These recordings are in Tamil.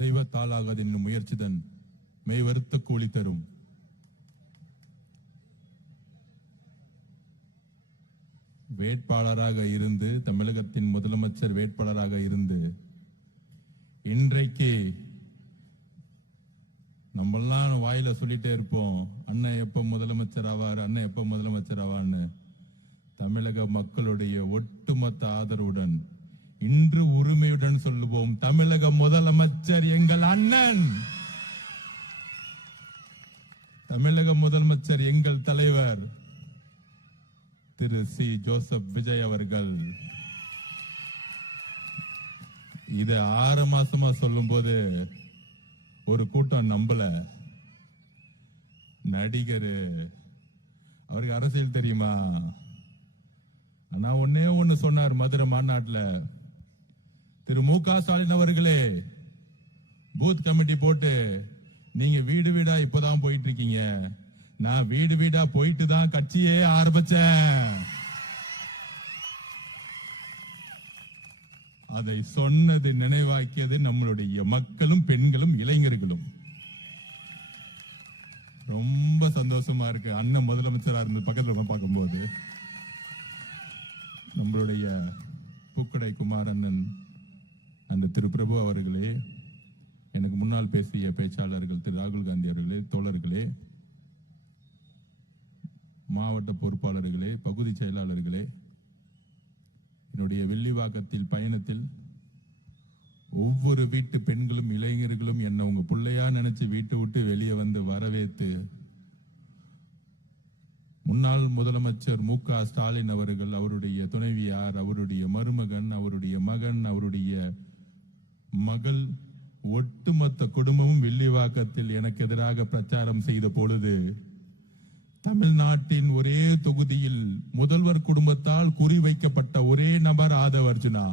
தெய்வத்தாலாகாது என்னும் முயற்சிதன் மெய்வருத்த கூலி தரும். வேட்பாளராக இருந்து, தமிழகத்தின் முதலமைச்சர் வேட்பாளராக இருந்து இன்றைக்கு நம்மெல்லாம் வாயில சொல்லிட்டே இருப்போம், அண்ணன் எப்ப முதலமைச்சர் ஆவார், அண்ணன் எப்ப முதலமைச்சர் ஆவான்னு. தமிழக மக்களுடைய ஒட்டுமொத்த ஆதரவுடன் இன்று உரிமையுடன் சொல்லுவோம், தமிழக முதலமைச்சர் எங்கள் அண்ணன், தமிழக முதலமைச்சர் எங்கள் தலைவர் திரு சி. ஜோசப் விஜய் அவர்கள். இத 6 மாசமா சொல்லும் போது ஒரு கூட்டம் நம்பல. நடிகர் அவருக்கு அரசியல் தெரியுமா? ஆனா ஒன்னே ஒண்ணு சொன்னார் மதுரை மாநாட்டில், திரு மு க ஸ்டாலின் அவர்களே, பூத் கமிட்டி போட்டு நீங்க வீடு வீடா இப்பதான் போயிட்டு இருக்கீங்க, நான் வீடு வீடா போயிட்டு தான் கட்சியே ஆரம்பிச்சேன். அதை சொன்னது, நினைவாக்கியது நம்மளுடைய மக்களும் பெண்களும் இளைஞர்களும். ரொம்ப சந்தோஷமா இருக்கு. அண்ணன் முதலமைச்சரா இருந்து பக்கத்துல பார்க்கும்போது நம்மளுடைய பூக்கடை குமார் அண்ணன் அந்த திரு பிரபு அவர்களே, எனக்கு முன்னால் பேசிய பேச்சாளர்கள் திரு ராகுல் காந்தி அவர்களே, தோழர்களே, மாவட்ட பொறுப்பாளர்களே, பகுதி செயலாளர்களே, என்னுடைய வெள்ளிவாக்கத்தில் பயணத்தில் ஒவ்வொரு வீட்டு பெண்களும் இளைஞர்களும் என்ன உங்க பிள்ளையா நினைச்சு வீட்டை விட்டு வெளியே வந்து வரவேற்று, முன்னாள் முதலமைச்சர் மு க ஸ்டாலின் அவர்கள், அவருடைய துணைவியார், அவருடைய மருமகன், அவருடைய மகன், அவருடைய மகள், ஒட்டுமொத்த குடும்பமும் வெள்ளிவாக்கத்தில் எனக்கு எதிராக பிரச்சாரம் செய்த பொழுது, தமிழ்நாட்டின் ஒரே தொகுதியில் முதல்வர் குடும்பத்தால் குறிவைக்கப்பட்ட ஒரே நபர் ஆதவ் அர்ஜுனா.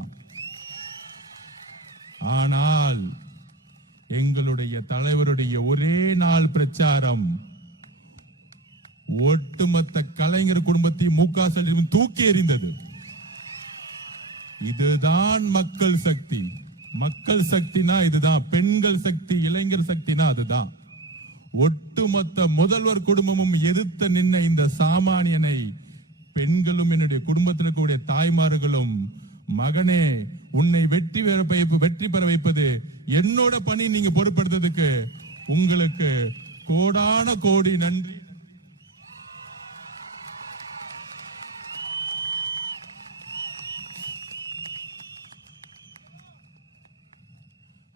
ஆனால் எங்களுடைய தலைவருடைய ஒரே நாள் பிரச்சாரம் ஒட்டுமொத்த கலைஞர் குடும்பத்தை மு க ஸ்டாலின் தூக்கி எறிந்தது. இதுதான் மக்கள் சக்தி. மக்கள் சக்தினா இதுதான். பெண்கள் சக்தி, இளைஞர் சக்தினா அதுதான். ஒட்டுமொத்த முதல்வர் குடும்பமும் எதிர்த்து நின்ன இந்த சாமானியனை பெண்களும் என்னுடைய குடும்பத்தில் கூடிய தாய்மார்களும், மகனே உன்னை வெற்றி பெற வைப்பது என்னோட பணி, நீங்க பொறுப்படுத்ததுக்கு உங்களுக்கு கோடான கோடி நன்றி.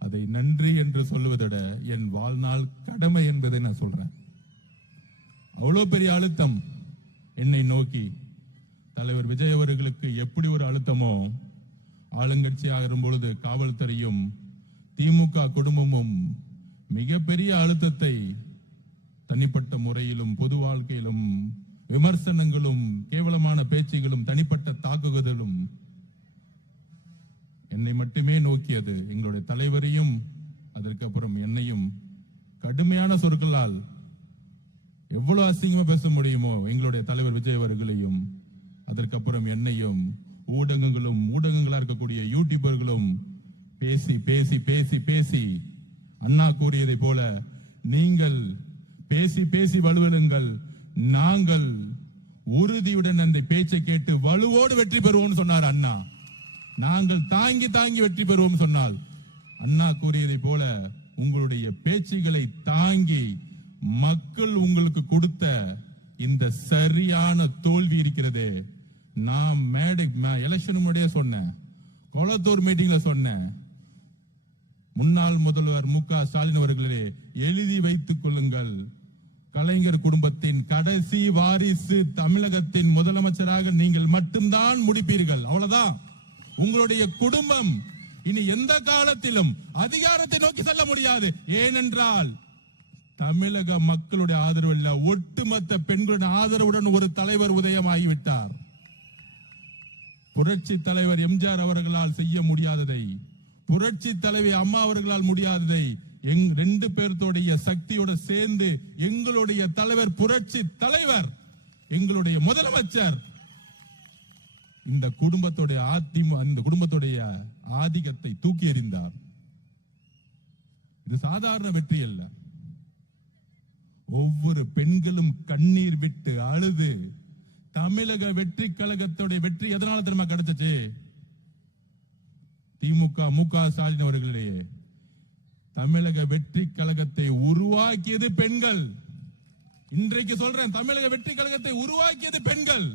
அதை நன்றி என்று சொல்லுவதோட என் வாழ்நாள் கடமை என்பதை நான் சொல்றேன். அவ்வளவு பெரிய அழுத்தம் என்னை நோக்கி தலைவர் விஜய் அவர்களுக்கு எப்படி ஒரு அழுத்தமோ, ஆளுங்கட்சி ஆகும் பொழுது காவல்துறையும் திமுக குடும்பமும் மிகப்பெரிய அழுத்தத்தை தனிப்பட்ட முறையிலும் பொது வாழ்க்கையிலும் விமர்சனங்களும் கேவலமான பேச்சுகளும் தனிப்பட்ட தாக்குதலும் என்னை மட்டுமே நோக்கியது. எங்களுடைய தலைவரையும் அதற்கப்புறம் என்னையும் கடுமையான சொற்களால் எவ்வளவு அசிங்கமா பேச முடியுமோ எங்களுடைய தலைவர் விஜய் அவர்களையும், அதற்கப்புறம் என்னையும் ஊடகங்களா இருக்கக்கூடிய யூடியூபர்களும் பேசி பேசி பேசி பேசி அண்ணா கூறியதை போல, நீங்கள் பேசி பேசி வலுவெழுங்கள், நாங்கள் உறுதியுடன் அந்த பேச்சை கேட்டு வலுவோடு வெற்றி பெறுவோம் சொன்னார் அண்ணா. நாங்கள் தாங்கி தாங்கி வெற்றி பெறுவோம் சொன்னால், அண்ணா கூறியதை போல உங்களுடைய பேச்சுகளை தாங்கி மக்கள் உங்களுக்கு கொடுத்த இந்த சரியான தோல்வி இருக்கிறதே. நான் எலெக்ஷன் முன்னாடியே சொன்னேன், கொளத்தூர் மீட்டிங்ல சொன்னேன், முன்னாள் முதல்வர் மு க ஸ்டாலின் அவர்களே எழுதி வைத்துக் கொள்ளுங்கள், கலைஞர் குடும்பத்தின் கடைசி வாரிசு தமிழகத்தின் முதலமைச்சராக நீங்கள் மட்டும்தான் முடிப்பீர்கள். அவ்வளவுதான். உங்களுடைய குடும்பம் இனி எந்த காலத்திலும் அதிகாரத்தை நோக்கி செல்ல முடியாது. ஏனென்றால் தமிழக மக்களுடைய ஆதரவு இல்ல, ஒட்டுமொத்த பெண்களுடைய ஆதரவுடன் ஒரு தலைவர் உதயமாகிவிட்டார். புரட்சி தலைவர் எம்ஜிஆர் அவர்களால் செய்ய முடியாததை, புரட்சி தலைவி அம்மா அவர்களால் முடியாததை ரெண்டு பேர்த்தோடைய சக்தியோட சேர்ந்து எங்களுடைய தலைவர், புரட்சி தலைவர், எங்களுடைய முதலமைச்சர் இந்த குடும்பத்துடைய ஆதிக்கத்தை தூக்கி எறிந்தார். இது சாதாரண வெற்றி அல்ல. ஒவ்வொரு பெண்களும் கண்ணீர் விட்டு அழுது தமிழக வெற்றி கழகத்துடைய வெற்றி எதனால தெரியுமா கிடைச்சிச்சு? திமுக மு.க. ஸ்டாலின் அவர்களிடையே தமிழக வெற்றி கழகத்தை உருவாக்கியது பெண்கள். இன்றைக்கு சொல்றேன், தமிழக வெற்றி கழகத்தை உருவாக்கியது பெண்கள்,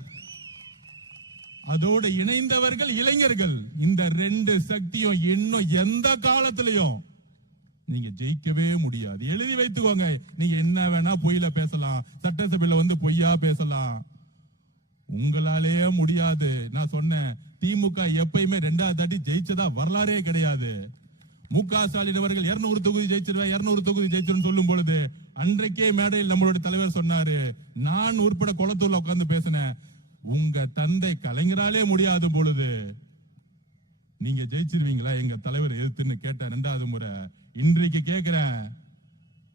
அதோடு இணைந்தவர்கள் இளைஞர்கள். இந்த ரெண்டு சக்தியும் இன்னும் எந்த காலத்திலையும் நீங்க ஜெயிக்கவே முடியாது. எழுதி வைத்துக்கோங்க. நீங்க என்ன வேணா பொய்யில பேசலாம், சட்டசபையில வந்து பொய்யா பேசலாம், உங்களாலே முடியாது. நான் சொன்னேன், திமுக எப்பயுமே 2வது தாட்டி ஜெயிச்சதா வரலாறே கிடையாது. மு.க. ஸ்டாலின் அவர்கள் 200 தொகுதி ஜெயிச்சிருவேன், 200 தொகுதி ஜெயிச்சிருன்னு சொல்லும் பொழுது அன்றைக்கே மேடையில் நம்மளுடைய தலைவர் சொன்னாரு, நான் உட்பட குளத்தூர்ல உட்கார்ந்து பேசினேன், உங்க தந்தை கலைஞராலே முடியாத பொழுது நீங்க ஜெயிச்சிருவீங்களா எங்க தலைவர் எதிர்த்துன்னு கேட்ட 2வது முறை. இன்றைக்கு கேட்கிறேன்,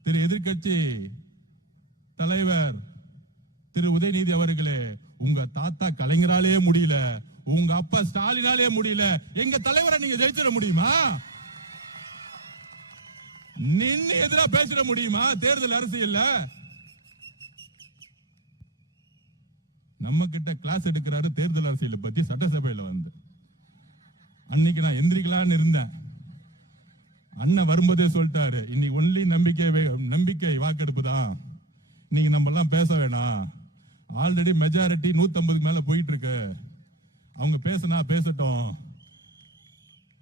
திரு எதிர்கட்சி தலைவர் திரு உதயநிதி அவர்களே, உங்க தாத்தா கலைஞராலே முடியல, உங்க அப்பா ஸ்டாலினாலே முடியல, எங்க தலைவரை நீங்க ஜெயிச்சிட முடியுமா? நின்னு எதிரா பேசிட முடியுமா? தேர்தல் அரசியல்ல நம்ம கிட்ட கிளாஸ் எடுக்கிறாரு தேர்தல் அரசியலை பத்தி சட்டசபையில வந்து. அன்னைக்கு நான் எந்திரிக்கலான்னு இருந்தேன், அண்ணன் வரும்போதே சொல்லிட்டாரு, இன்னைக்கு ஒன்லி நம்பிக்கை வாக்கெடுப்பு தான், இன்னைக்கு நம்ம எல்லாம் பேச வேணாம், ஆல்ரெடி மெஜாரிட்டி 150 மேல போயிட்டு இருக்கு, அவங்க பேசினா பேசட்டும்,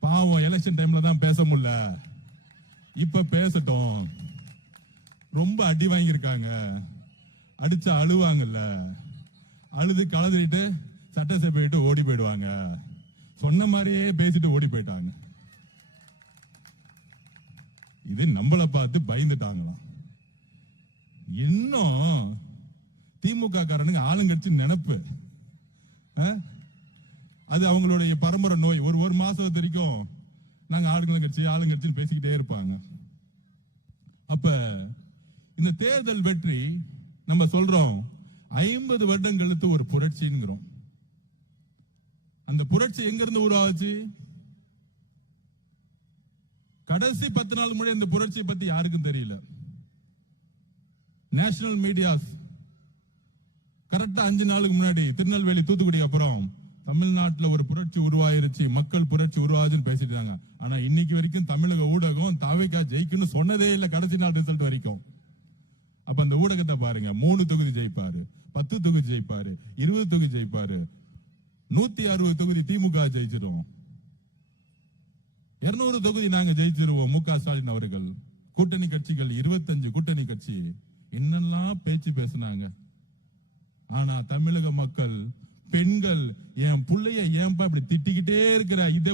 பாவம் எலெக்ஷன் டைம்ல தான் பேச முடியல, இப்ப பேசட்டும், ரொம்ப அடி வாங்கியிருக்காங்க, அடிச்சா அழுவாங்கல்ல, அழுது கலந்துட்டு சட்டசபை விட்டு ஓடி போயிடுவாங்க, சொன்ன மாதிரியே பேசிட்டு ஓடி போயிட்டாங்க. இது நம்மள பார்த்து பயந்துட்டாங்களாம். இன்னும் திமுக காரனுங்க ஆளுங்கட்சி நினைப்பு, அது அவங்களுடைய பரம்பரை நோய். ஒரு மாசம் வரைக்கும் நாங்க ஆளுங்கட்சின்னு பேசிக்கிட்டே இருப்பாங்க. அப்ப இந்த தேர்தல் வெற்றி நம்ம சொல்றோம் 50 வருடம் கழித்து ஒரு புரட்சிங்கிறோம். அந்த புரட்சி எங்க இருந்து உருவாச்சு? கடைசி 10 நாள் முன்னாடி இந்த புரட்சியை பத்தி யாருக்கும் தெரியல. நேஷனல் மீடியாஸ் கரெக்டா 5 நாளுக்கு முன்னாடி திருநெல்வேலி தூத்துக்குடி அப்புறம் தமிழ்நாட்டுல ஒரு புரட்சி உருவாயிருச்சு, மக்கள் புரட்சி உருவாச்சுன்னு பேசிட்டு இருக்காங்க. ஆனா இன்னைக்கு வரைக்கும் தமிழக ஊடகம் தாவேகா ஜெயிக்குன்னு சொன்னதே இல்ல, கடைசி நாள் ரிசல்ட் வரைக்கும். அப்ப அந்த ஊடகத்தை பாருங்க, 3 தொகுதி ஜெயிப்பாரு, 10 தொகுதி ஜெயிப்பாரு, 20 தொகுதி ஜெயிப்பாரு, 160 தொகுதி திமுக ஜெயிச்சிரும், 200 தொகுதி நாங்க ஜெயிச்சிருவோம் மு.க. ஸ்டாலின் அவர்கள். கூட்டணி கட்சிகள் 25 கூட்டணி கட்சி என்னெல்லாம் பேச்சு பேசினாங்க. ஆனா தமிழக மக்கள், பெண்கள், என் பிள்ளைய ஏன்பா இப்படி திட்டிக்கிட்டே இருக்கிற, இதை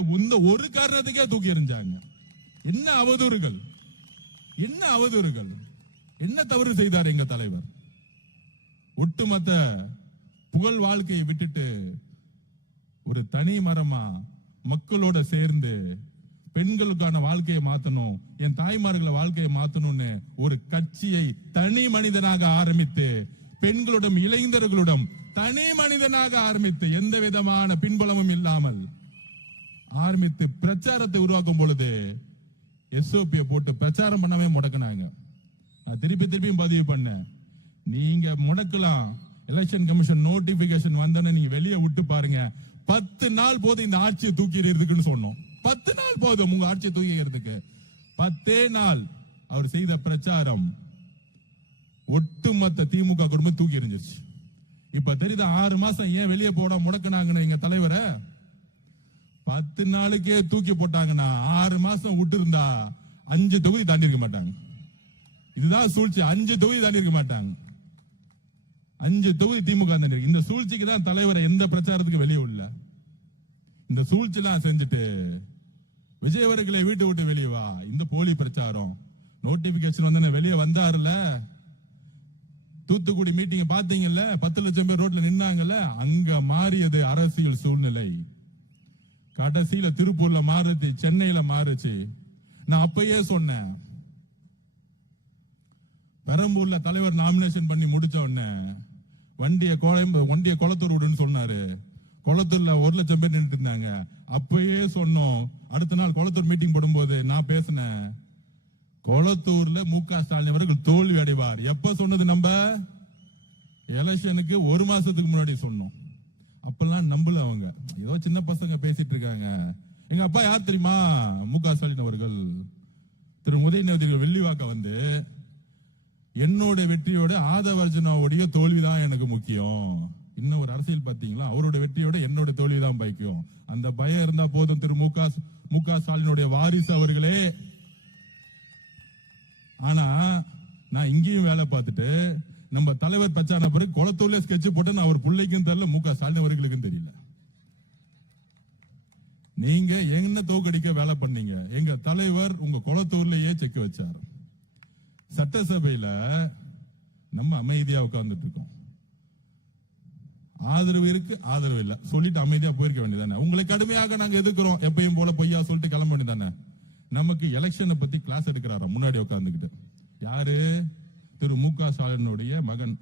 ஒரு காரணத்துக்கே தூக்கி எறிஞ்சாங்க. என்ன அவதூறுகள், என்ன அவதூறுகள், என்ன தவறு செய்தார் எங்க தலைவர்? ஒட்டுமொத்த புகழ் வாழ்க்கையை விட்டுட்டு ஒரு தனி மரமா மக்களோட சேர்ந்து பெண்களுக்கான வாழ்க்கையை மாத்தணும், என் தாய்மார்களை வாழ்க்கையை மாத்தணும்னு ஒரு கட்சியை தனி மனிதனாக ஆரம்பித்து, பெண்களிடம் இளைஞர்களிடம் தனி மனிதனாக ஆரம்பித்து, எந்த விதமான பின்புலமும் இல்லாமல் ஆரம்பித்து பிரச்சாரத்தை உருவாக்கும் பொழுது எஸ்ஓபியை போட்டு பிரச்சாரம் பண்ணவே முடக்கினாங்க. நான் திருப்பியும் பதிவு பண்ணேன், நீங்க முடக்கலாம், எலெக்ஷன் கமிஷன் நோட்டிபிகேஷன் வந்தோன்னு நீங்க வெளியே விட்டு பாருங்க, 10 நாள் போதும் இந்த ஆட்சியை தூக்கி எறியறதுக்குன்னு சொன்னோம். 10 நாள் போதும் உங்க ஆட்சியை தூக்கி எறியறதுக்கு. 10 நாள் அவர் செய்த பிரச்சாரம் ஒட்டுமொத்த திமுக குடும்பம் தூக்கி எறிஞ்சிருச்சு. இப்ப தெரியுது 6 மாசம் ஏன் வெளியே போட முடக்கினாங்கன்னு எங்க தலைவரை. 10 நாளுக்கே தூக்கி போட்டாங்கன்னா 6 மாசம் விட்டு இருந்தா 5 தொகுதி தாண்டி இருக்க மாட்டாங்க. இதுதான் சூழ்ச்சி. 5 தொகுதி தாண்டி இருக்க மாட்டாங்க. 5 தொகுதி திமுக தாண்டி இருக்கு. இந்த சூழ்ச்சிக்கு தான் தலைவரை எந்த பிரச்சாரத்துக்கு வெளியே உள்ள இந்த சூழ்ச்சி எல்லாம் செஞ்சுட்டு விஜய் அவர்களை வீட்டை விட்டு வெளியே வா, இந்த போலி பிரச்சாரம் நோட்டிபிகேஷன் வந்து வெளியே வந்தாருல, தூத்துக்குடி மீட்டிங் பாத்தீங்கல்ல, 10 லட்சம் பேர் ரோட்ல நின்னாங்கல்ல, அங்க மாறியது அரசியல் சூழ்நிலை. கடைசியில திருப்பூர்ல மாறுச்சு, சென்னையில மாறுச்சு. நான் அப்பயே சொன்னேன், பெரம்பூர்ல தலைவர் நாமினேஷன் பண்ணி முடிச்ச உடனே வண்டிய கொளத்தூர் விடுன்னு சொன்னாரு. கொளத்தூர்ல 1 லட்சம் பேர் நின்றுட்டு இருந்தாங்க. அப்பயே சொன்னோம், அடுத்த நாள் கொளத்தூர் மீட்டிங் போடும்போது நான் பேசினேன், கொளத்தூர்ல மு.க. ஸ்டாலின் அவர்கள் தோல்வி அடைவார். எப்ப சொன்னது? நம்ம எலெக்ஷனுக்கு ஒரு மாசத்துக்கு முன்னாடி சொன்னோம். அப்பெல்லாம் நம்பல அவங்க. ஏதோ சின்ன பசங்க பேசிட்டு இருக்காங்க. எங்க அப்பா யார் தெரியுமா? மு.க. ஸ்டாலின் அவர்கள். திரு உதயநிதி வெள்ளிவாக்க வந்து என்னோட வெற்றியோட ஆதவர்ஜனாவுடைய தோல்விதான் எனக்கு முக்கியம். இன்னும் ஒரு அரசியல் பாத்தீங்களா? அவரோட வெற்றியோட என்னோட தோல்விதான் பைக்கும். அந்த பயம் இருந்தா போதும் திரு மு.க. ஸ்டாலினுடைய வாரிசு அவர்களே. ஆனா நான் இங்கேயும் வேலை பார்த்துட்டு நம்ம தலைவர் பச்சான பிறகு குளத்தூர்ல ஸ்கெட்ச் போட்டு அவர் பிள்ளைக்கும் தெரியல, மு.க. ஸ்டாலின் அவர்களுக்கும் தெரியல. நீங்க என்ன தோக்கடிக்க வேலை பண்ணீங்க? எங்க தலைவர் உங்க குளத்தூர்லயே செக் வச்சார். சட்டசபையில நம்ம அமைதியா உட்கார்ந்துட்டு இருக்கோம். ஆதரவு இருக்கு, ஆதரவு இல்ல சொல்லிட்டு அமைதியா போயிருக்க வேண்டியதானே? உங்களை கடுமையாக நாங்க எதிர்க்கிறோம் எப்பயும் போல பொய்யா சொல்லிட்டு கிளம்ப வேண்டியதானே? நமக்கு எலெக்ஷனை பத்தி கிளாஸ் எடுக்கிறாரா முன்னாடி உட்கார்ந்துகிட்டு? யாரு? திரு மு.க. ஸ்டாலினுடைய மகன்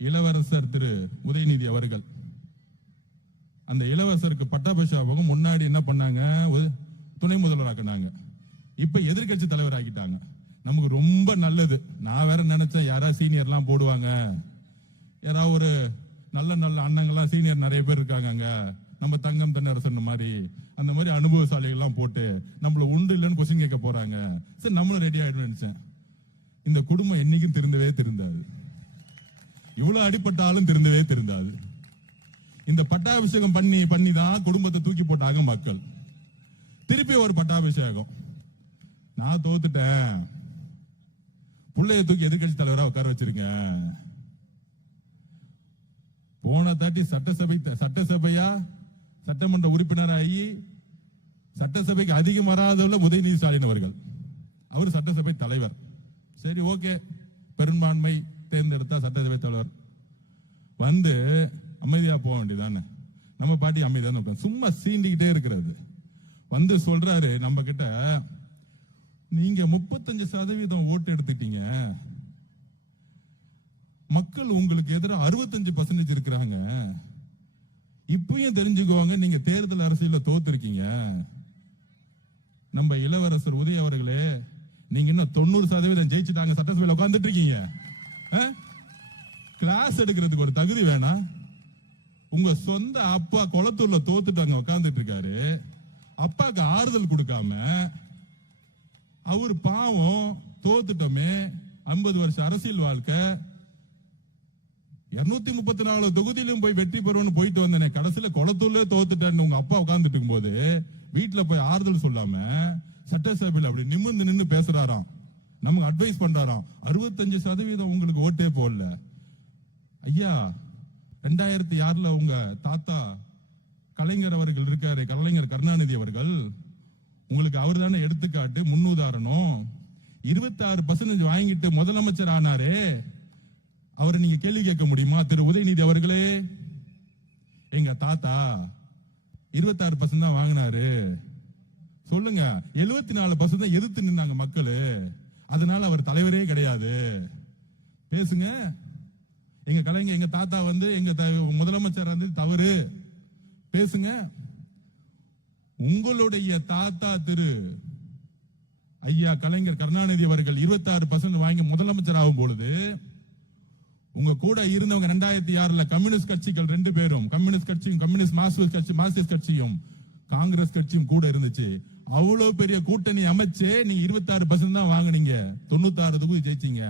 இளவரசர் திரு உதயநிதி அவர்கள். அந்த இளவரசருக்கு பட்டாபிஷேகம் முன்னாடி என்ன பண்ணாங்க? துணை முதல்வர் ஆக்கினாங்க. இப்ப எதிர்கட்சி தலைவர் ஆக்கிட்டாங்க. நமக்கு ரொம்ப நல்லது. நான் வேற நினைச்சேன் யாராவது சீனியர் எல்லாம் போடுவாங்க, யாராவது ஒரு நல்ல நல்ல அண்ணங்கள்லாம் சீனியர் நிறைய பேர் இருக்காங்க அங்க, நம்ம தங்கம் தென்னரசன் மாதிரி அந்த மாதிரி அனுபவசாலிகள் எல்லாம் போட்டு நம்மள உண்டு இல்லைன்னு கொஸ்டின் கேட்க போறாங்க. சரி நம்மளும் ரெடி ஆயிடும் நினைச்சேன். இந்த குடும்பம் என்னைக்கும் திருந்தாது. இவ்வளவு அடிப்பட்டாலும் திருந்தாது. இந்த பட்டாபிஷேகம் பண்ணி தான் குடும்பத்தை தூக்கி போட்டாங்க மக்கள். திருப்பி ஒரு பட்டாபிஷேகம். நான் தோத்துட்டேன், பிள்ளைய தூக்கி எதிர்கட்சி தலைவரா உட்கார வச்சிருங்க. போன தாட்டி சட்டசபையா சட்டமன்ற உறுப்பினராகி சட்டசபைக்கு அதிகம் வராதவர்கள் உதயநிதி ஸ்டாலின் அவர்கள். அவர் சட்டசபை தலைவர். சரி ஓகே, பெரும்பான்மை தேர்ந்தெடுத்தா சட்டசபை தலைவர் வந்து அமைதியா போக வேண்டியதானே? நம்ம பாட்டி அமைதியா சும்மா சீண்டிக்கிட்டே இருக்கிறது. வந்து சொல்றாரு நம்ம கிட்ட, நீங்க 35% ஓட்டு எடுத்துட்டீங்க, மக்கள் உங்களுக்கு எதிராக 65% இருக்கிறாங்க, இப்பயும் தெரிஞ்சுக்குவாங்க நீங்க தேர்தல் அரசியல தோத்துருக்கீங்க. நம்ம இளவரசர் உதய அவர்களே, நீங்க இன்னும் 90% ஜெயிச்சுட்டாங்க, சட்டசபையில் உட்கார்ந்துட்டு இருக்கீங்க. கிளாஸ் எடுக்கிறதுக்கு ஒரு தகுதி வேணா? உங்க சொந்த அப்பா குளத்தூர்ல தோத்துட்டாங்க உட்கார்ந்துட்டு இருக்காரு. அப்பாக்கு ஆறுதல் கொடுக்காம அவர் பாவம் தோத்துட்டோமே, 50 வருஷம் அரசியல் வாழ்க்கை, 234 தொகுதியிலும் போய் வெற்றி பெறுவோம்னு போயிட்டு வந்தேனே, கடைசியில குளத்தூர்ல தோத்துட்டேன்னு உங்க அப்பா உட்கார்ந்துட்டு இருக்கும் போது வீட்டுல போய் ஆறுதல் சொல்லாம சட்டசபையில் அப்படி நிமிர்ந்து பேசுறாராம், நமக்கு அட்வைஸ் பண்றாராம். 65% உங்களுக்கு ஓட்டே போடல. ஐயா 2006 உங்க தாத்தா கலைஞர் அவர்கள் இருக்காரு, கலைஞர் கருணாநிதி அவர்கள், உங்களுக்கு அவர் தானே எடுத்துக்காட்டு, முன்னுதாரணம். 26% வாங்கிட்டு முதலமைச்சர் ஆனாரே, அவரை நீங்க கேள்வி கேட்க முடியுமா? திரு உதயநிதி அவர்களே, எங்க தாத்தா 26% தான் வாங்கினாரு சொல்லுங்க. 74% தான் எதிர்த்து நின்னாங்க மக்கள், அதனால அவர் தலைவரே கிடையாது. பேசுங்க. எங்க கலைஞர், எங்க தாத்தா வந்து எங்க முதலமைச்சர் வந்து தவறு பேசுங்க. உங்களுடைய தாத்தா திரு ஐயா கலைஞர் கருணாநிதி அவர்கள் 26% வாங்கி முதலமைச்சர் ஆகும் பொழுது உங்க கூட இருந்தவங்க 2006 கம்யூனிஸ்ட் கட்சிகள் 2 பேரும், கம்யூனிஸ்ட் கட்சியும் கம்யூனிஸ்ட் மார்க்சிஸ்ட் கட்சியும் காங்கிரஸ் கட்சியும் கூட இருந்துச்சு. அவ்வளவு பெரிய கூட்டணி அமைச்சு நீங்க 26% தான் வாங்குனீங்க, 96 தொகுதி ஜெயிச்சீங்க.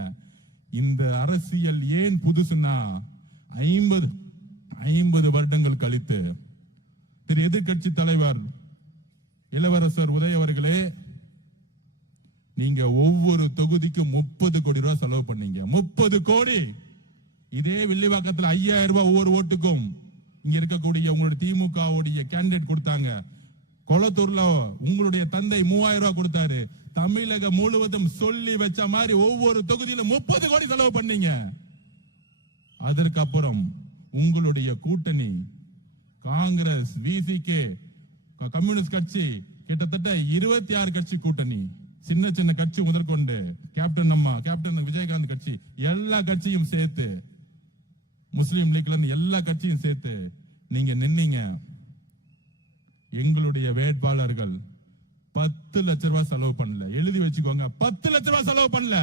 இந்த அரசியல் ஏன் புதுசுன்னா 50 வருடங்கள் கழித்து திரு எதிர்கட்சி தலைவர் இளவரசர் உதய அவர்களே, நீங்க ஒவ்வொரு தொகுதிக்கும் 30 கோடி ரூபாய் செலவு பண்ணீங்க. 30 கோடி. இதே வில்லிவாக்கத்தில் 5000 ரூபாய் ஒவ்வொரு ஓட்டுக்கும் இங்க இருக்கக்கூடிய உங்களுடைய திமுக கேண்டிடேட் கொடுத்தாங்க. கொளத்தூர்ல உங்களுடைய தந்தை 3000 ரூபாய் கொடுத்தாரு. தமிழகம் முழுவதும் சொல்லி வச்ச மாதிரி ஒவ்வொரு தொகுதியில 30 கோடி செலவு பண்ணீங்க. அதற்கு அப்புறம் உங்களுடைய கூட்டணி காங்கிரஸ், விசிகே, கம்யூனிஸ்ட் கட்சி, கிட்டத்தட்ட 26 கட்சி கூட்டணி, சின்ன சின்ன கட்சி முதற்கொண்டு கேப்டன் விஜயகாந்த் கட்சி, எல்லா கட்சியும் சேர்த்து, முஸ்லீம் லீக்ல இருந்து எல்லா கட்சியும் சேர்த்து நீங்க நின்னீங்க. எங்களுடைய வேட்பாளர்கள் 10 லட்சம் ரூபாய் செலவு பண்ணல. எழுதி வச்சுக்கோங்க, 10 லட்சம் ரூபாய் செலவு பண்ணல.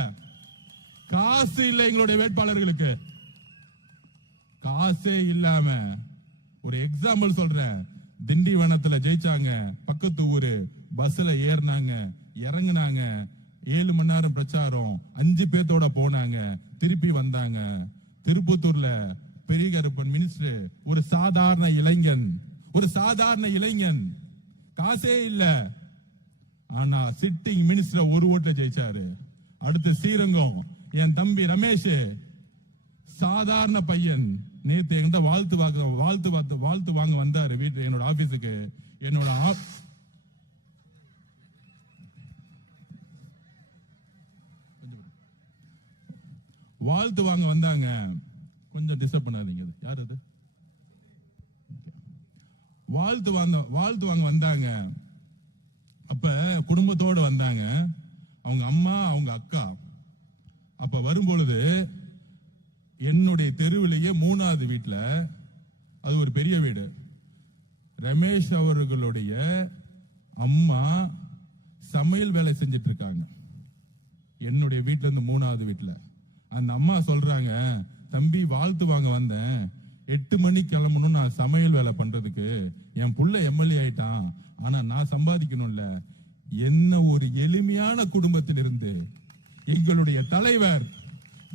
காசு இல்ல எங்களுடைய வேட்பாளர்களுக்கு, காசே இல்லாம. ஒரு எக்ஸாம்பிள் சொல்றேன். திண்டிவனத்துல ஜெயிச்சாங்க, பக்கத்து ஊரு. பஸ்ல ஏறினாங்க, இறங்குனாங்க, 7 மணி நேரம் பிரச்சாரம், 5 பேர்த்தோட போனாங்க, திருப்பி வந்தாங்க. திருப்பத்தூர்ல பெரிய கருப்பன் மினிஸ்டர், ஒரு சாதாரண இளைஞன், காசே இல்ல. ஆனா சிட்டிங் மினிஸ்டர் ஒரு ஓட்டுல ஜெயிச்சாரு. அடுத்து ஸ்ரீரங்கம், என் தம்பி ரமேஷ், சாதாரண பையன், நேத்து என்கிட்ட வாழ்த்து வாங்க வந்தாரு வீட்டு, என்னோட ஆபீஸுக்கு. என்னோட வாழ்த்து வாங்க வந்தாங்க. கொஞ்சம் டிஸ்டர்ப் பண்ணாதீங்க. யார் அது? வாழ்த்து வாங்க வந்தாங்க. அப்ப குடும்பத்தோடு வந்தாங்க. அவங்க அம்மா, அவங்க அக்கா. அப்ப வரும்பொழுது என்னுடைய தெருவிலேயே 3வது வீட்டுல, அது ஒரு பெரிய வீடு, ரமேஷ் அவர்களுடைய அம்மா சமையல் வேலை செஞ்சிட்டு இருக்காங்க. என்னுடைய வீட்டுல இருந்து 3வது வீட்டுல அந்த அம்மா சொல்றாங்க, தம்பி வாழ்த்து வாங்க வந்தேன், 8 மணிக்கு கிளம்பணும் நான் சமையல் வேலை பண்றதுக்கு. என் புள்ள எம்எல்ஏ ஆயிட்டான், ஆனா நான் சம்பாதிக்கணும்ல. என்ன ஒரு எளிமையான குடும்பத்தில் இருந்து எங்களுடைய தலைவர்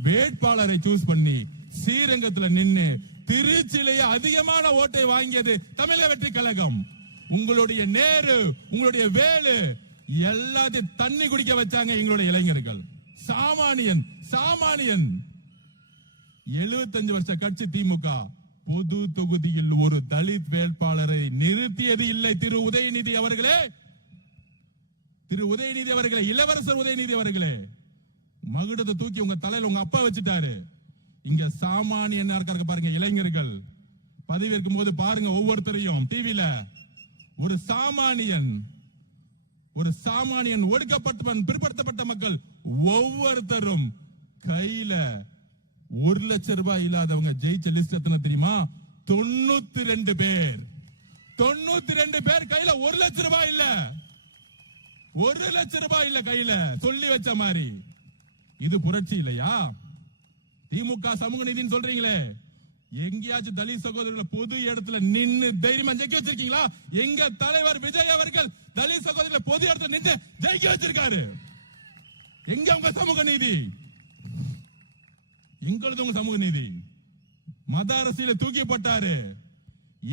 வேட்பாளரை சூஸ் பண்ணி ஸ்ரீரங்கத்துல நின்னு திருச்சியிலேயே அதிகமான ஓட்டை வாங்கியது தமிழக வெற்றி கழகம். உங்களுடைய நேரு, உங்களுடைய வேலு எல்லாத்தையும் தண்ணி குடிக்க வச்சாங்க எங்களுடைய இளைஞர்கள். சாமானியன் 75 வருஷ கட்சி திமுக பொது தொகுதியில் ஒரு தலித் வேட்பாளரை நிறுத்தியது இல்லை. திரு உதயநிதி அவர்களே, இளவரசர் உதயநிதி அவர்களே, மகுடத்தை தூக்கி உங்க தலையில உங்க அப்பா வச்சுட்டாரு. இங்க சாமானியன் இருக்க பாருங்க, இளைஞர்கள் பதவியேற்கும் போது பாருங்க, ஒவ்வொருத்தரையும் டிவில ஒரு சாமானியன் ஒடுக்கப்பட்டவன், பிற்படுத்தப்பட்ட மக்கள் ஒவ்வொருத்தரும் கையில 1 லட்சம் ரூபாய் இல்லாதவங்க ஜெயிச்ச லிஸ்ட் எத்தனை தெரியுமா? 92 பேர். 92 பேர் கையில 1 லட்சம் ரூபாய் இல்ல. 1 லட்சம் ரூபாய் இல்ல கையில, சொல்லி வச்ச மாதிரி. இது புரட்சி இல்லையா? திமுக சமூக நீதினு சொல்றீங்களே, எங்கேயாச்சும் தலித் சகோதரர்களை பொது இடத்துல நின்னு தைரியமா ஜெயிக்க வச்சிருக்கீங்களா? எங்க தலைவர் விஜய் அவர்கள் தலித் சகோதரர்களை பொது இடத்துல நின்று ஜெயிக்க வச்சிருக்காரு. எங்க உங்க சமூக நீதி? எங்களது உங்க சமூக நீதி? மத அரசியல தூக்கி போட்டாரு.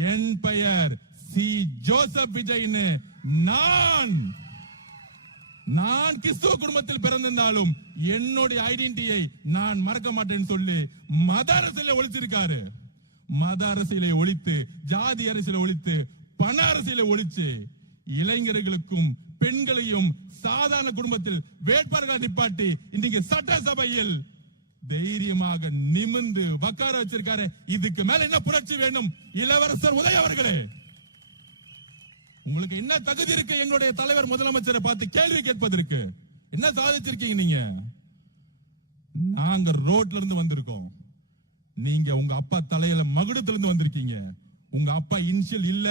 என் பெயர் சி ஜோசப் விஜய்னு, நான் கிறிஸ்துவ குடும்பத்தில் பிறந்திருந்தாலும் என்னுடைய ஐடென்டிட்டியை நான் மறக்க மாட்டேன்னு சொல்லி மத அரசியலை ஒழிச்சிருக்காரு. மத அரசியலை ஒழித்து, ஜாதி அரசியலை ஒழித்து, பண அரசியலை ஒழிச்சு இளைஞர்களுக்கும் பெண்களையும் சாதாரண குடும்பத்தில் வேட்பாளர்கள் நிப்பாட்டி இன்னைக்கு சட்டசபையில் தைரியமாக நிமிர்ந்து உட்கார வச்சிருக்காரு. இதுக்கு மேல என்ன புரட்சி வேணும்? இளவரசர் உதய அவர்களே, உங்களுக்கு என்ன தகுதி இருக்கு எங்களுடைய தலைவர் முதலமைச்சரை பார்த்து கேள்வி கேட்பதற்கு? என்ன சாதிச்சிருக்கீங்க நீங்க? நாங்க ரோட்ல இருந்து வந்திருக்கோம், நீங்க உங்க அப்பா தலையில மகுடத்துல இருந்து வந்திருக்கீங்க. உங்க அப்பா இனிஷியல் இல்ல,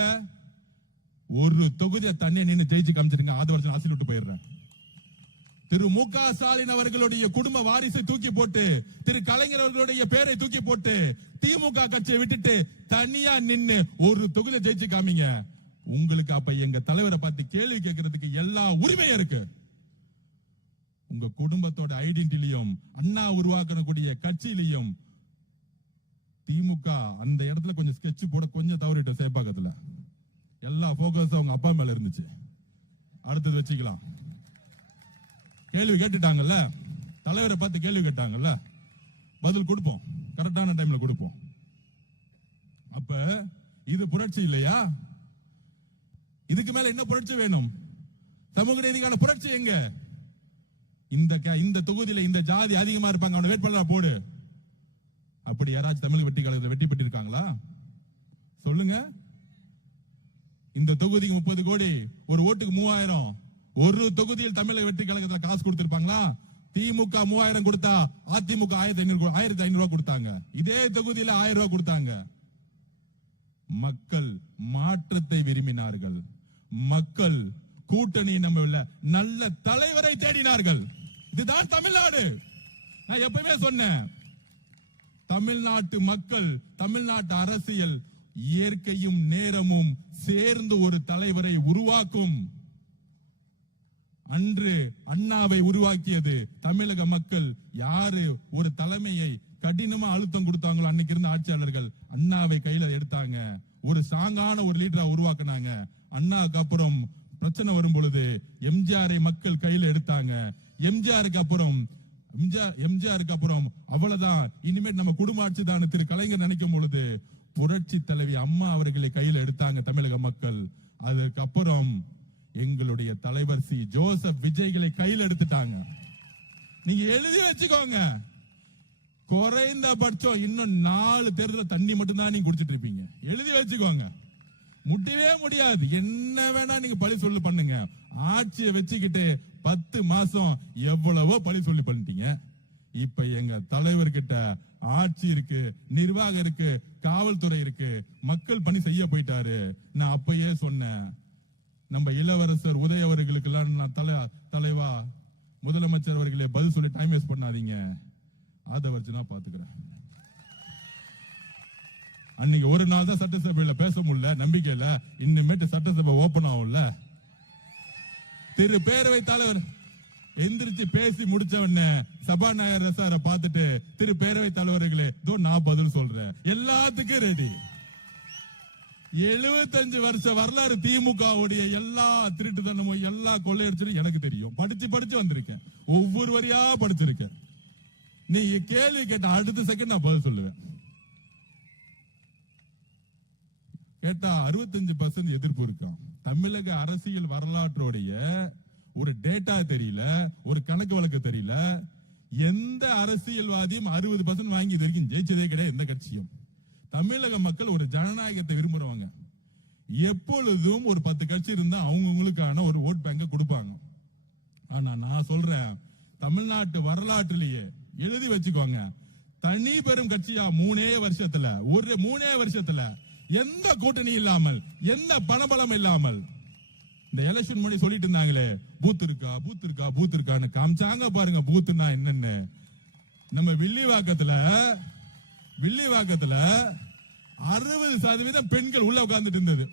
ஒரு தொகுதியை தண்ணி நின்று ஜெயிச்சு காமிச்சிருங்க. 6 வருஷம் ஆசில் விட்டு போயிடுறேன். திரு மு.க. ஸ்டாலின் அவர்களுடைய குடும்ப வாரிசை தூக்கி போட்டு, திரு கலைஞர் அவர்களுடைய பேரை தூக்கி போட்டு திமுக கட்சியை விட்டுட்டு தனியா நின்னு ஒரு தொகுதியை ஜெயிச்சு காமிங்க. உங்களுக்கு அப்ப எங்க தலைவரை பார்த்து கேள்வி கேட்கறதுக்கு எல்லா உரிமையும் இருக்கு. உங்க குடும்பத்தோட ஐடென்டிட்டிலையும் அண்ணா உருவாக்கக்கூடிய கட்சியிலையும் திமுக அந்த இடத்துல கொஞ்சம் ஸ்கெட்ச் போட கொஞ்சம் தவறிட்ட. சேப்பாக்கத்துல எல்லா போக்கஸ் அவங்க அப்பா மேல இருந்துச்சு. அடுத்தது வச்சுக்கலாம். கேள்வி கேட்டுட்டாங்கல்ல, தலைவரை பார்த்து கேள்வி கேட்டாங்கல்ல, பதில் கொடுப்போம், கரெக்டான டைம்ல கொடுப்போம். அப்ப இது புரட்சி இல்லையா? இதுக்கு மேல என்ன புரட்சி வேணும்? சமூக நீதிக்கான புரட்சி எங்க? இந்த தொகுதியில இந்த ஜாதி அதிகமா இருப்பாங்க, அவனை வேட்பாளரா போடு. அப்படி யாராச்சும் தமிழக வெற்றி கழகத்தில் வெற்றி பெற்று இருக்காங்களா? சொல்லுங்க. இந்த தொகுதிக்கு 30 கோடி, ஒரு ஓட்டுக்கு 3000. ஒரு தொகுதியில் தமிழக வெற்றி கழகத்தில் காசு கொடுத்திருப்பாங்களா? திமுக 3000 கொடுத்தா அதிமுக 1500 ரூபாய் கொடுத்தாங்க. இதே தொகுதியில 1000 ரூபாய் கொடுத்தாங்க. மக்கள் மாற்றத்தை விரும்பினார்கள். மக்கள் கூட்டணி நம்பவில்லை, நல்ல தலைவரை தேடினார்கள். இதுதான் தமிழ்நாடு. நான் எப்பவுமே சொன்னேன், தமிழ்நாட்டு மக்கள், தமிழ்நாட்டு அரசியல் இயற்கையும் நேரமும் சேர்ந்து ஒரு தலைவரை உருவாக்கும். அன்று அண்ணாவை உருவாக்கியது தமிழக மக்கள். யாரு ஒரு தலைமையை கடினமா அழுத்தம் கொடுத்தாங்களோ அன்னைக்கு இருந்த ஆட்சியாளர்கள் அண்ணாவை கையில எடுத்தாங்க. ஒரு ஸ்ட்ராங்கான ஒரு லீடரா உருவாக்குனாங்க. அண்ணாவுக்கு அப்புறம் பிரச்சனை வரும் பொழுது எம்ஜிஆரை மக்கள் கையில எடுத்தாங்க. எம்ஜிஆருக்கு அப்புறம் அவ்வளவுதான், இனிமேல் நம்ம குடும்ப ஆட்சி தான் திரு கலைஞர் நினைக்கும் பொழுது புரட்சி தலைவி அம்மா அவர்களை கையில எடுத்தாங்க தமிழக மக்கள். அதுக்கப்புறம் எங்களுடைய தலைவர் சி ஜோசப் விஜய்களை கையில் எடுத்துட்டாங்க. நீங்க எழுதி வச்சுக்கோங்க, குறைந்தபட்சம் இன்னும் 4 தேர்தல் தண்ணி மட்டும் தான் நீங்க குடிச்சிட்டு இருப்பீங்க. எழுதி வச்சுக்கோங்க, முடியவே முடியாது. என்ன வேணா நீங்க பழி சொல்லி பண்ணுங்க. ஆட்சியை வச்சுக்கிட்டு 10 மாசம் எவ்வளவோ பழி சொல்லி பண்ணிட்டீங்க. இப்ப எங்க தலைவர்கிட்ட ஆட்சி இருக்கு, நிர்வாகம் இருக்கு, காவல்துறை இருக்கு, மக்கள் பணி செய்ய போயிட்டாரு. நான் அப்பயே சொன்னேன், நம்ம இளவரசர் உதய அவர்களுக்கு எல்லாம் நான் தலைவா முதலமைச்சர் அவர்களே பதில் சொல்லி டைம் வேஸ்ட் பண்ணாதீங்க, அதை வச்சு நான் பாத்துக்கிறேன். அன்னைக்கு ஒரு நாள் தான் சட்டசபையில பேச முடியல, நம்பிக்கையில இனிமேட்டு சட்டசபை ஓபன் ஆகும்ல. திரு பேரவை தலைவர் எந்திரிச்சு பேசி முடிச்ச உடனே சபாநாயகர் சாரை பார்த்துட்டு, திரு பேரவை தலைவர்களே நான் பதில் சொல்றேன், எல்லாத்துக்கும் ரெடி. 75 வருஷ வரலாறு திமுகவுடைய எல்லா திருட்டுத்தனமும் எல்லா கொள்ளையடிச்சும் எனக்கு தெரியும். படிச்சு வந்திருக்கேன், ஒவ்வொரு வரியா படிச்சிருக்கேன். நீங்க கேள்வி கேட்ட அடுத்த செகண்ட் நான் பதில் சொல்லுவேன். கேட்டா 65% எதிர்ப்பு இருக்கான். தமிழக அரசியல் வரலாற்றுடைய ஒரு டேட்டா தெரியல, ஒரு கணக்கு வழக்கு தெரியல. எந்த அரசியல்வாதியும் 60% வாங்கி இது வரைக்கும் ஜெயிச்சதே கிடையாது எந்த கட்சியும். தமிழக மக்கள் ஒரு ஜனநாயகத்தை விரும்புறவங்க. எப்பொழுதும் ஒரு 10 கட்சி இருந்தா அவங்களுக்கான ஒரு ஓட் பேங்க கொடுப்பாங்க. ஆனா நான் சொல்றேன், தமிழ்நாட்டு வரலாற்றிலேயே எழுதி வச்சுக்கோங்க, தனி பெரும் கட்சியா 3 வருஷத்துல எந்த கூட்டணி இல்லாமல், எந்த பணபலம் இல்லாமல், இந்த எலெக்ஷன் முன்னாடி சொல்லிட்டு இருந்தாங்களே பூத் இருக்கான்னு காமிச்சாங்க பாருங்க. பூத்துனா என்னன்னு நம்ம வில்லிவாக்கத்துல 60% பெண்கள் உள்ள உட்கார்ந்துட்டு இருந்தது.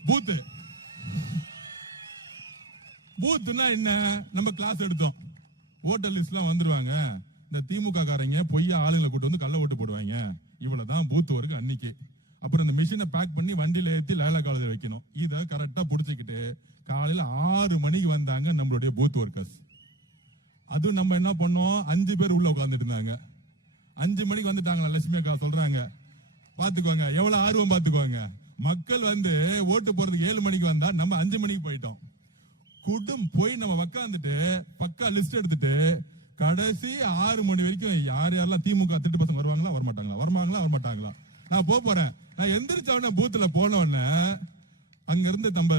பூத்துனா என்ன? நம்ம கிளாஸ் எடுத்தோம். ஓட்டர் லிஸ்ட் எல்லாம் வந்துருவாங்க, இந்த திமுக காரங்க பொய்யா ஆளுங்களை கூட்டு வந்து கள்ள ஓட்டு போடுவாங்க, இவ்வளவுதான் பூத் ஒர்க் அன்னைக்கு. அப்புறம் இந்த மிஷினை பேக் பண்ணி வண்டியில ஏற்றி லைலா காலேஜ் வைக்கணும். இதை கரெக்டா புடிச்சுக்கிட்டு காலையில 6 மணிக்கு வந்தாங்க நம்மளுடைய பூத் ஒர்க்கர்ஸ். அது நம்ம என்ன பண்ணோம், 5 பேர் உள்ள உட்கார்ந்துட்டு இருந்தாங்க. 5 மணிக்கு வந்துட்டாங்களா லட்சுமி அக்கா சொல்றாங்க, பாத்துக்கோங்க எவ்வளவு ஆர்வம் பாத்துக்கோங்க. மக்கள் வந்து ஓட்டு போறதுக்கு 7 மணிக்கு வந்தா நம்ம 5 மணிக்கு போயிட்டோம். போய் நம்ம உட்காந்துட்டு பக்கா லிஸ்ட் எடுத்துட்டு கடைசி 6 மணி வரைக்கும் யாரெல்லாம் திமுக திட்டு பசங்க வருவாங்களா வரமாட்டாங்களா நான் போறேன். நான் எந்திரிச்ச உடனே பூத்துல போன உடனே அங்க இருந்து நம்ம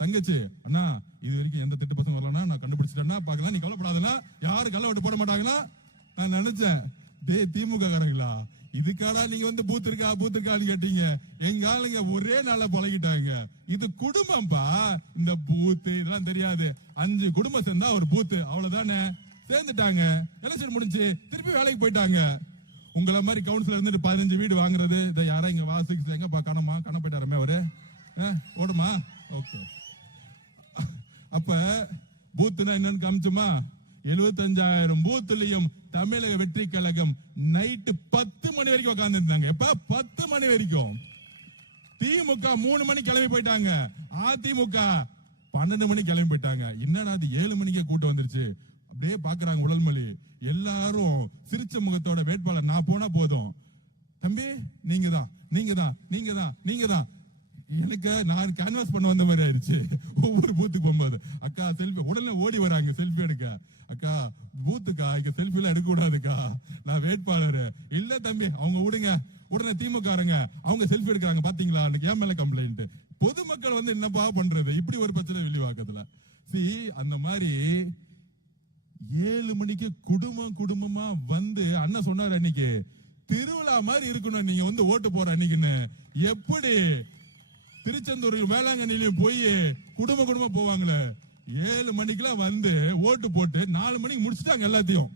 தங்கச்சி, அண்ணா இது வரைக்கும் எந்த திட்டு பசங்க வரலன்னா நான் கண்டுபிடிச்சிட்டேன்னா பாக்கலாம், நீ கவலைப்படாதுன்னா யாரு கள்ள ஓட்டு போட மாட்டாங்கன்னா. நான் நினைச்சேன், திமுக காரங்களா இதுக்காடா நீங்க வந்து பூத் இருக்கான்னு கேட்டீங்க. எங்க ஆளுங்க ஒரே நாள பழகிட்டாங்க. இது குடும்பம்பா, இந்த பூத்து இதெல்லாம் தெரியாது. 5 குடும்பம் சேர்ந்தா ஒரு பூத்து, அவ்வளவுதானே. சேர்ந்துட்டாங்க, எலெக்ஷன் முடிஞ்சு திருப்பி வேலைக்கு போயிட்டாங்க. உங்களை மாதிரி கவுன்சிலர் இருந்துட்டு 15 வீடு வாங்குறது, இதை யாரா இங்க வாசிக்கு எங்கப்பா கண போயிட்டாரமே அவரு ஓடுமா? ஓகே. அப்ப பூத்துனா என்னன்னு காமிச்சுமா, 75,000 பூத்துலயும் தமிழக வெற்றி கழகம் நைட்டு 10 மணி வரைக்கும் உட்கார்ந்து இருந்தாங்க. எப்ப 10 மணி வரைக்கும். திமுக 3 மணி கிளம்பி போயிட்டாங்க, அதிமுக 12 மணி கிளம்பி போயிட்டாங்க. என்னடா அது 7 மணிக்கே கூட்டம் வந்துருச்சு அப்படியே பாக்குறாங்க உடல்மொழி. எல்லாரும் சிரிச்ச முகத்தோட வேட்பாளர் நான் போனா போதும், தம்பி நீங்க தான் எனக்கு நான் கேன்வாஸ் பண்ண வந்த மாதிரி ஆயிடுச்சு. ஒவ்வொரு பூத்துக்கு போகும்போது அக்கா செல்ஃபி உடனே ஓடி வராங்க செல்ஃபி எடுக்க. அக்கா பூத்துக்கா இங்க செல்ஃபி எல்லாம் எடுக்க கூடாதுக்கா, நான் வேட்பாளர் இல்ல தம்பி அவங்க விடுங்க. உடனே திமுகங்க அவங்க செல்ஃபி எடுக்கிறாங்க பாத்தீங்களா, ஏன் மேல கம்ப்ளைண்ட். பொதுமக்கள் வந்து என்னப்பா பண்றது, இப்படி ஒரு பிரச்சனை வில்லிவாக்கத்துல. அந்த மாதிரி 7 மணிக்கு குடும்பமா வந்து அண்ணன் சொன்னார் அன்னைக்கு திருவிழா மாதிரி இருக்கணும் நீங்க வந்து ஓட்டு போற அன்னைக்குன்னு. எப்படி திருச்செந்தூர் வேளாங்கண்ணிலையும் போய் குடும்பமா போவாங்களே, 7 மணிக்கெல்லாம் வந்து ஓட்டு போட்டு 4 மணிக்கு முடிச்சுட்டாங்க எல்லாத்தையும்.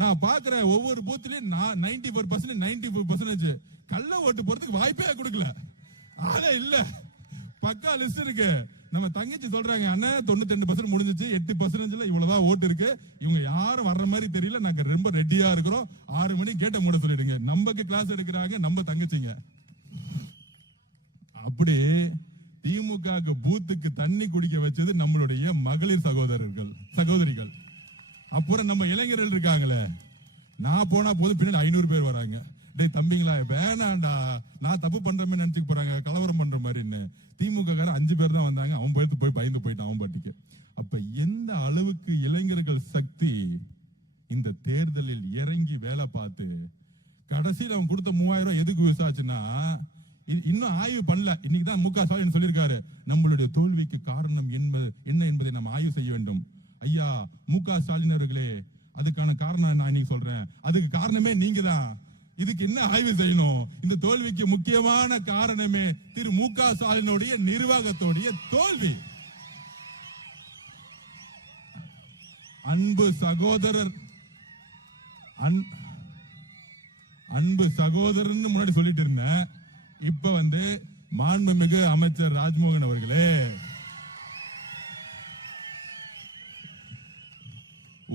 நான் பாக்குறேன் ஒவ்வொரு பூத்துலயும் 94% 95% கள்ள ஓட்டு போறதுக்கு வாய்ப்பே கொடுக்கல. ஆனா இல்ல, பக்கா லிஸ்ட் இருக்கு. நம்ம தங்கச்சி சொல்றாங்க, அண்ணன் 92% முடிஞ்சிச்சு, 8% இவ்வளவுதான் ஓட்டு இருக்கு, இவங்க யாரும் வர்ற மாதிரி தெரியல, நாங்க ரொம்ப ரெடியா இருக்கிறோம், 6 மணிக்கு கேட்ட மூட சொல்லிடுங்க. நமக்கு கிளாஸ் எடுக்கிறாங்க நம்ம தங்கச்சிங்க. அப்படி திமுக பூத்துக்கு தண்ணி குடிக்க வச்சது நம்மளுடைய மகளிர் சகோதரிகள். அப்புறம் நம்ம இளைஞர்கள் இருக்காங்களே, நான் போனா போது பின்னாடி 500 பேர் வராங்க. டேய் தம்பிங்களா வேணாண்டா, நான் தப்பு பண்றமே நினைச்சுக்க போறாங்க, கலவரம் பண்ற மாதிரின்னு. திமுக 5 பேர் தான் வந்தாங்க, அவன் போய் பயந்து போயிட்டான் அவன் பாட்டிக்கு. அப்ப எந்த அளவுக்கு இளைஞர்கள் சக்தி இந்த தேர்தலில் இறங்கி வேலை பார்த்து கடைசியில் அவன் கொடுத்த 3000 ரூபாய் எதுக்கு யூஸ் ஆச்சுன்னா, இன்னும் ஆய்வு பண்ணல. இன்னைக்கு தான் மு.க. ஸ்டாலின் சொல்லியிருக்காரு, நம்மளுடைய தோல்விக்கு காரணம் என்ன என்பதை நாம் ஆய்வு செய்ய வேண்டும். ஐயா மு.க. ஸ்டாலின் அவர்களே, அதுக்கான காரணம் நான் இன்னைக்கு சொல்றேன், அதுக்கு காரணமே நீங்க தான். இதுக்கு என்ன ஆய்வு செய்யணும்? இந்த தோல்விக்கு முக்கியமான காரணமே திரு மு.க. ஸ்டாலினுடைய நிர்வாகத்துடைய தோல்வி. அன்பு சகோதரன் முன்னாடி சொல்லிட்டு இருந்தேன். இப்ப மாண்புமிகு அமைச்சர் ராஜ்மோகன் அவர்களே,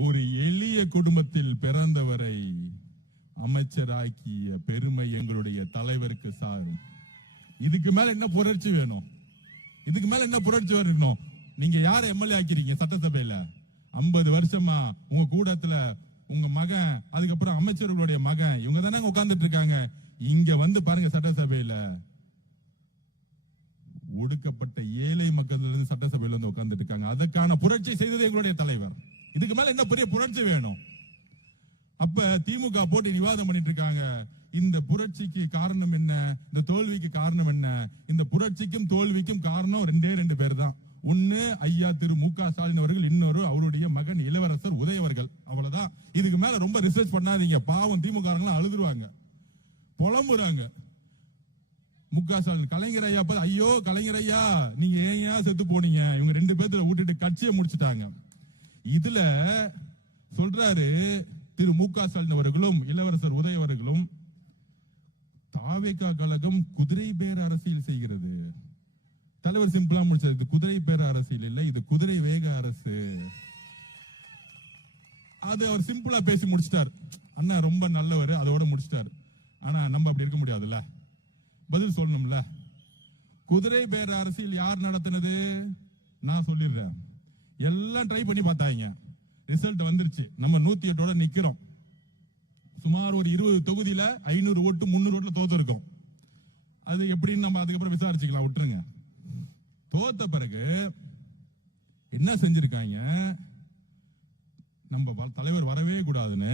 ஒரு எளிய குடும்பத்தில் பிறந்தவரை அமைச்சராக்கிய பெருமை எங்களுடைய தலைவருக்கு சாரும். இதுக்கு மேல என்ன புரட்சி வேணும்? இதுக்கு மேல என்ன புரட்சி வரணும்? நீங்க யார எம்எல்ஏ ஆக்கிறீங்க? சட்டசபையில 50 வருஷமா உங்க கூடத்துல உங்க மகன், அதுக்கப்புறம் அமைச்சர்களுடைய மகன், இவங்க தானே உட்கார்ந்துட்டு இருக்காங்க. இங்க பாருங்க, சட்டசபையில ஒடுக்கப்பட்ட ஏழை மக்கள் சட்டசபையில உட்கார்ந்துட்டு இருக்காங்க. அதற்கான புரட்சி செய்தது எங்களுடைய தலைவர். இதுக்கு மேல என்ன பெரிய புரட்சி வேணும்? அப்ப திமுக போட்டு விவாதம் பண்ணிட்டு இருக்காங்க. இந்த புரட்சிக்கு காரணம் என்ன? இந்த தோல்விக்கு காரணம் என்ன? இந்த புரட்சிக்கும் தோல்விக்கும் காரணம் 2 பேர் தான். ஒன்னு ஐயா திரு மு.க. ஸ்டாலின் அவர்கள், இன்னொரு அவருடைய மகன் இளவரசர் உதய அவர்கள். அவ்வளவுதான். இதுக்கு மேல ரொம்ப ரிசர்ச் பண்ணாதீங்க. பாவம் திமுக அழுதுருவாங்க, புலம்புறாங்க. மு.க. ஸ்டாலின் கலைஞர் ஐயா ஐயோ கலைஞர் ஐயா நீங்க ஏன் செத்து போனீங்க? இவங்க 2 பேர்த்துல விட்டுட்டு கட்சியை முடிச்சுட்டாங்க. இதுல சொல்றாரு திரு மு.க. ஸ்டாலின் அவர்களும் இளவரசர் உதய அவர்களும், தாவேகா கழகம் குதிரை பேர அரசியல் செய்கிறது. தலைவர் சிம்பிளா முடிச்சது, இது குதிரை பேர அரசியல் இல்ல, இது குதிரை வேக அரசு. அது அவர் சிம்பிளா பேசி முடிச்சிட்டார். அண்ணா ரொம்ப நல்லவர், அதோட முடிச்சிட்டார். ஆனா நம்ம அப்படி இருக்க முடியாதுல்ல, பதில் சொல்லணும்ல. குதிரை பேர அரசியல் யார் நடத்தினது? நான் சொல்லிடுறேன். எல்லாம் ட்ரை பண்ணி பார்த்தாங்க, ரிசல்ட் வந்துருச்சு. நம்ம 108 நிக்கிறோம். சுமார் ஒரு 20 தொகுதியில 500 ஓட்டு 300 ஓட்டுல தோத்து இருக்கோம். அது எப்படின்னு நம்ம அதுக்கப்புறம் விசாரிச்சுக்கலாம், விட்டுருங்க. தோத்த பிறகு என்ன செஞ்சிருக்காங்க? நம்ம தலைவர் வரவே கூடாதுன்னு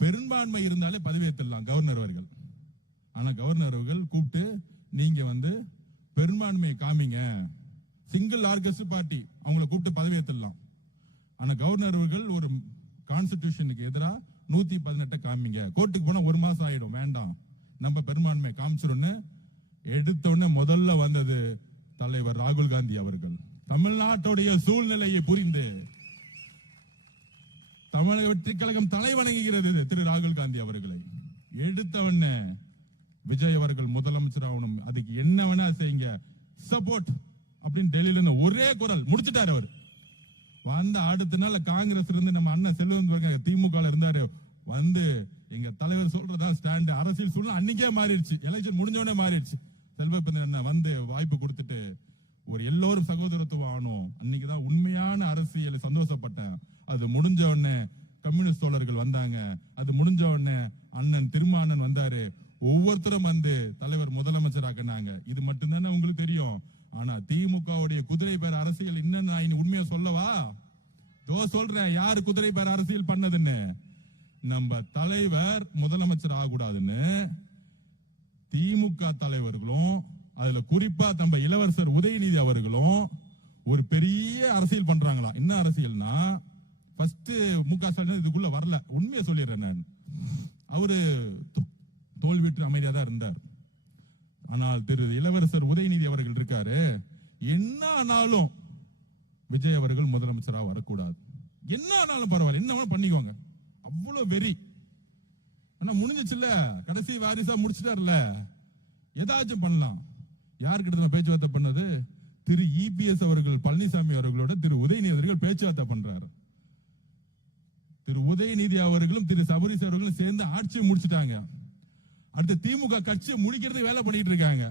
பெரும்பான்மை இருந்தாலே பதவியேற்றலாம் கவர்னர் அவர்கள். ஆனா கவர்னர் அவர்கள் கூப்பிட்டு, நீங்க பெரும்பான்மையை காமிங்க, சிங்கிள் ஆர்கெஸ்ட் பார்ட்டி, அவங்களை கூப்பிட்டு பதவியேற்றலாம். ஆனா கவர்னர் அவர்கள் ஒரு கான்ஸ்டிடியூஷனுக்கு எதிராக 118 காமிங்க, கோர்ட்டுக்கு போனா 1 மாசம் ஆயிடும், வேண்டாம் நம்ம பெரும்பான்மை காமிச்சிருன்னு எடுத்த உடனே முதல்ல வந்தது தலைவர் ராகுல் காந்தி அவர்கள். தமிழ்நாட்டுடைய சூழ்நிலையை புரிந்து தமிழக வெற்றி கழகம் தலை வணங்குகிறது திரு ராகுல் காந்தி அவர்களை. எடுத்தவன விஜய் அவர்கள் முதலமைச்சர் ஆகணும், அதுக்கு என்ன வேணா செய்யுங்க, சப்போர்ட் அப்படின்னு டெல்லியில ஒரே குரல் முடிச்சுட்டாரு அவர். வந்த அடுத்த நாள் காங்கிரஸ் இருந்து நம்ம அண்ணன் செல்வன் திமுக இருந்தாரு, எங்க தலைவர் சொல்றதா ஸ்டாண்ட். அரசியல் சூழ்நிலை அன்னைக்கே மாறிடுச்சு, எலெக்ஷன் முடிஞ்சோடனே மாறிடுச்சு. செல்வப்பிரன் வாய்ப்பு கொடுத்துட்டு ஒரு எல்லோரும் சகோதரத்துவம் ஆகணும். அன்னைக்குதான் உண்மையான அரசியல் சந்தோஷப்பட்டேன். அது முடிஞ்ச உடனே கம்யூனிஸ்ட் தோழர்கள் வந்தாங்க, அது முடிஞ்ச உடனே அண்ணன் திருமானன் வந்தாரு, ஒவ்வொருத்தரும் தலைவர் முதலமைச்சராக்குனாங்க. இது மட்டும்தானே உங்களுக்கு தெரியும். ஆனா திமுகவுடைய குதிரை பேர அரசியல் இன்னும் நான் உண்மையா சொல்லவா? சொல்றேன் யாரு குதிரை பேர அரசியல் பண்ணதுன்னு. நம்ம தலைவர் முதலமைச்சர் ஆகக்கூடாதுன்னு திமுக தலைவர்களும், அதுல குறிப்பா நம்ம இளவரசர் உதயநிதி அவர்களும் ஒரு பெரிய அரசியல் பண்றாங்களா. என்ன அரசியல்னா, ஃபர்ஸ்ட் மு.க. ஸ்டாலின் இதுக்குள்ள வரல, உண்மையை சொல்லிடுறேன் நான். அவரு தோல்விட்டு அமைதியா தான் இருந்தார். ஆனால் திரு இளவரசர் உதயநிதி அவர்கள் இருக்காரு, என்ன ஆனாலும் விஜய் அவர்கள் முதலமைச்சராக வரக்கூடாது. என்ன ஆனாலும் பரவாயில்ல, என்ன வேணா பண்ணிக்கோங்க. அவ்வளவு வெறி. ஆனா முடிஞ்சிச்சுல்ல, கடைசி வாரிசா முடிச்சிட்டார்ல, ஏதாச்சும் பண்ணலாம். யாருக்கிட்ட பேச்சுவார்த்தை பண்ணது? திரு இபிஎஸ் அவர்கள் பழனிசாமி அவர்களோட திரு உதயநிதி அவர்கள் பேச்சுவார்த்தை பண்றாரு. திரு உதயநிதி அவர்களும் திரு சபரிஸ் அவர்களும் சேர்ந்து ஆட்சியை முடிச்சுட்டாங்க. அடுத்து திமுக கட்சியை முடிக்கிறதுக்கு வேலை பண்ணிட்டு இருக்காங்க.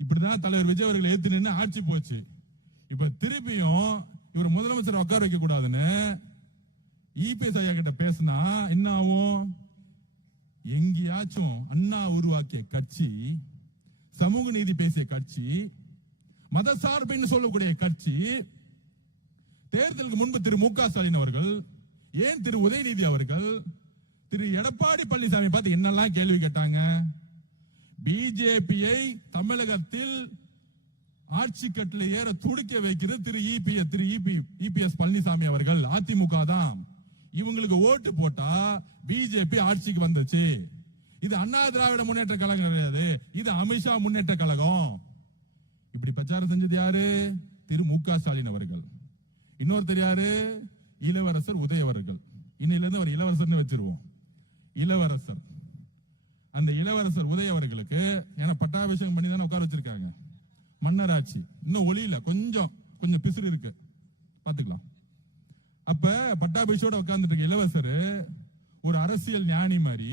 இப்படிதான் தலைவர் விஜய் அவர்கள் ஏத்து நின்று ஆட்சி போச்சு. இப்ப திருப்பியும் இவர் முதலமைச்சர் உட்கார வைக்க கூடாதுன்னு இபிஎஸ் ஐயா கிட்ட பேசினா என்ன ஆகும்? எங்கேயாச்சும் அண்ணா உருவாக்கிய கட்சி, சமூக நீதி பேசிய கட்சி, மதசார்பு சொல்லக்கூடிய கட்சி, தேர்தலுக்கு முன்பு திரு மு.க. ஸ்டாலின் அவர்கள், ஏன் திரு உதயநிதி அவர்கள் திரு எடப்பாடி பழனிசாமி பார்த்து என்னெல்லாம் கேள்வி கேட்டாங்க? பிஜேபியை தமிழகத்தில் ஆட்சி கட்டில ஏற துடிக்க வைக்கிறது திரு இபிஎஸ் பழனிசாமி அவர்கள். அதிமுக தான். இவங்களுக்கு ஓட்டு போட்டா பிஜேபி ஆட்சிக்கு வந்துச்சு. இது அண்ணா திராவிட முன்னேற்ற கழகம் கிடையாது, இது அமித்ஷா முன்னேற்ற கழகம். இப்படி பிரச்சாரம் செஞ்சது யாரு? திரு மு.க. ஸ்டாலின் அவர்கள். இன்னொருத்தர் யாரு? இளவரசர் உதய அவர்கள். இன்னில இருந்து அவர் இளவரசர்னு வச்சிருவோம். இளவரசர், அந்த இளவரசர் உதய அவர்களுக்கு ஏன்னா பட்டாபிஷேகம் பண்ணி தானே உட்கார வச்சிருக்காங்க. மன்னராட்சி இன்னும் ஒளியில கொஞ்சம் பிசுறு இருக்கு, பாத்துக்கலாம். அப்ப பட்டாபிஷோட உட்கார்ந்துட்டு இருக்க இளவரசர் ஒரு அரசியல் ஞானி மாதிரி,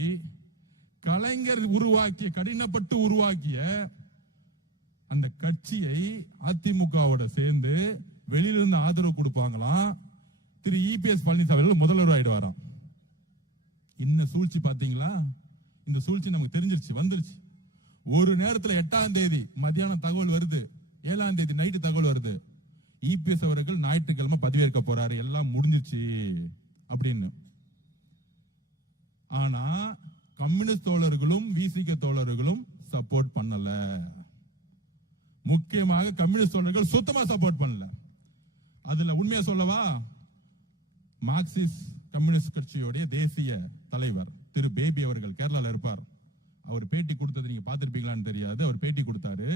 கலைஞர் உருவாக்கிய, கடினப்பட்டு உருவாக்கிய அந்த கட்சியை அதிமுகவோட சேர்ந்து வெளியிலிருந்து ஆதரவு கொடுப்பாங்களாம். திரு இபிஎஸ் பழனிசாமி முதல்வர் ஆயிடுவாராம். இன்னும் சூழ்ச்சி பாத்தீங்களா? இந்த சூழ்ச்சி நமக்கு தெரிஞ்சிருச்சு, வந்துருச்சு. ஒரு நேரத்தில் 8ஆம் தேதி மத்தியானம் தகவல் வருது, 7ஆம் தேதி நைட்டு தகவல் வருது, இபிஎஸ் அவர்கள் ஞாயிற்றுக்கிழமை பதவியேற்க போறாரு, எல்லாம் முடிஞ்சிச்சு அப்படின்னு. ஆனா கம்யூனிஸ்ட் தோழர்களும் விசிக தோழர்களும் சப்போர்ட் பண்ணல. முக்கியமாக கம்யூனிஸ்ட் தோழர்கள் சுத்தமா சப்போர்ட் பண்ணல. அதுல உண்மையா சொல்லவா, மார்க்சிஸ்ட் கம்யூனிஸ்ட் கட்சியுடைய தேசிய தலைவர் திரு பேபி அவர்கள் கேரளால இருப்பார். அவர் பேட்டி கொடுத்தது நீங்க பார்த்திருப்பீங்களான்னு தெரியாது. அவர் பேட்டி கொடுத்தாரு.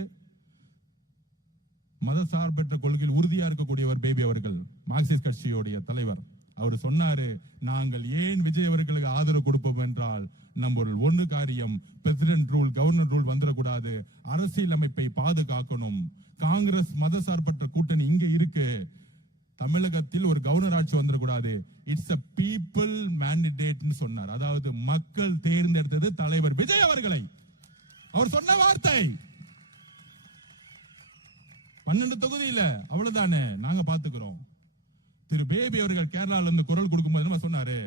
மதசார்பற்ற கொள்கையில் உறுதியா இருக்கக்கூடியவர் பேபி அவர்கள், மார்க்சிஸ்ட் கட்சியுடைய தலைவர். அவர் சொன்னாரு, நாங்கள் ஏன் விஜய் அவர்களுக்கு ஆதரவு கொடுப்போம் என்றால், நம்ம ஒன்னு காரியம், பிரசிடென்ட் ரூல், கவர்னர் ரூல் வந்துடக்கூடாது, அரசியல் அமைப்பை பாதுகாக்கணும். காங்கிரஸ் மதசார்பற்ற கூட்டணி இங்க இருக்கு, தமிழகத்தில் ஒரு கவர்னர் ஆட்சி வந்துடக்கூடாது. இட்ஸ் a people mandate சொன்னார். அதாவது மக்கள் தேர்ந்தெடுத்தது தலைவர் விஜய் அவர்களை. அவர் சொன்ன வார்த்தை 12 தொகுதியில அவ்வளவுதானே, நாங்க பாத்துக்கிறோம். திரு பேபி அவர்கள் கேரளால இருந்து குரல் கொடுக்கும்போது சொன்னாரு,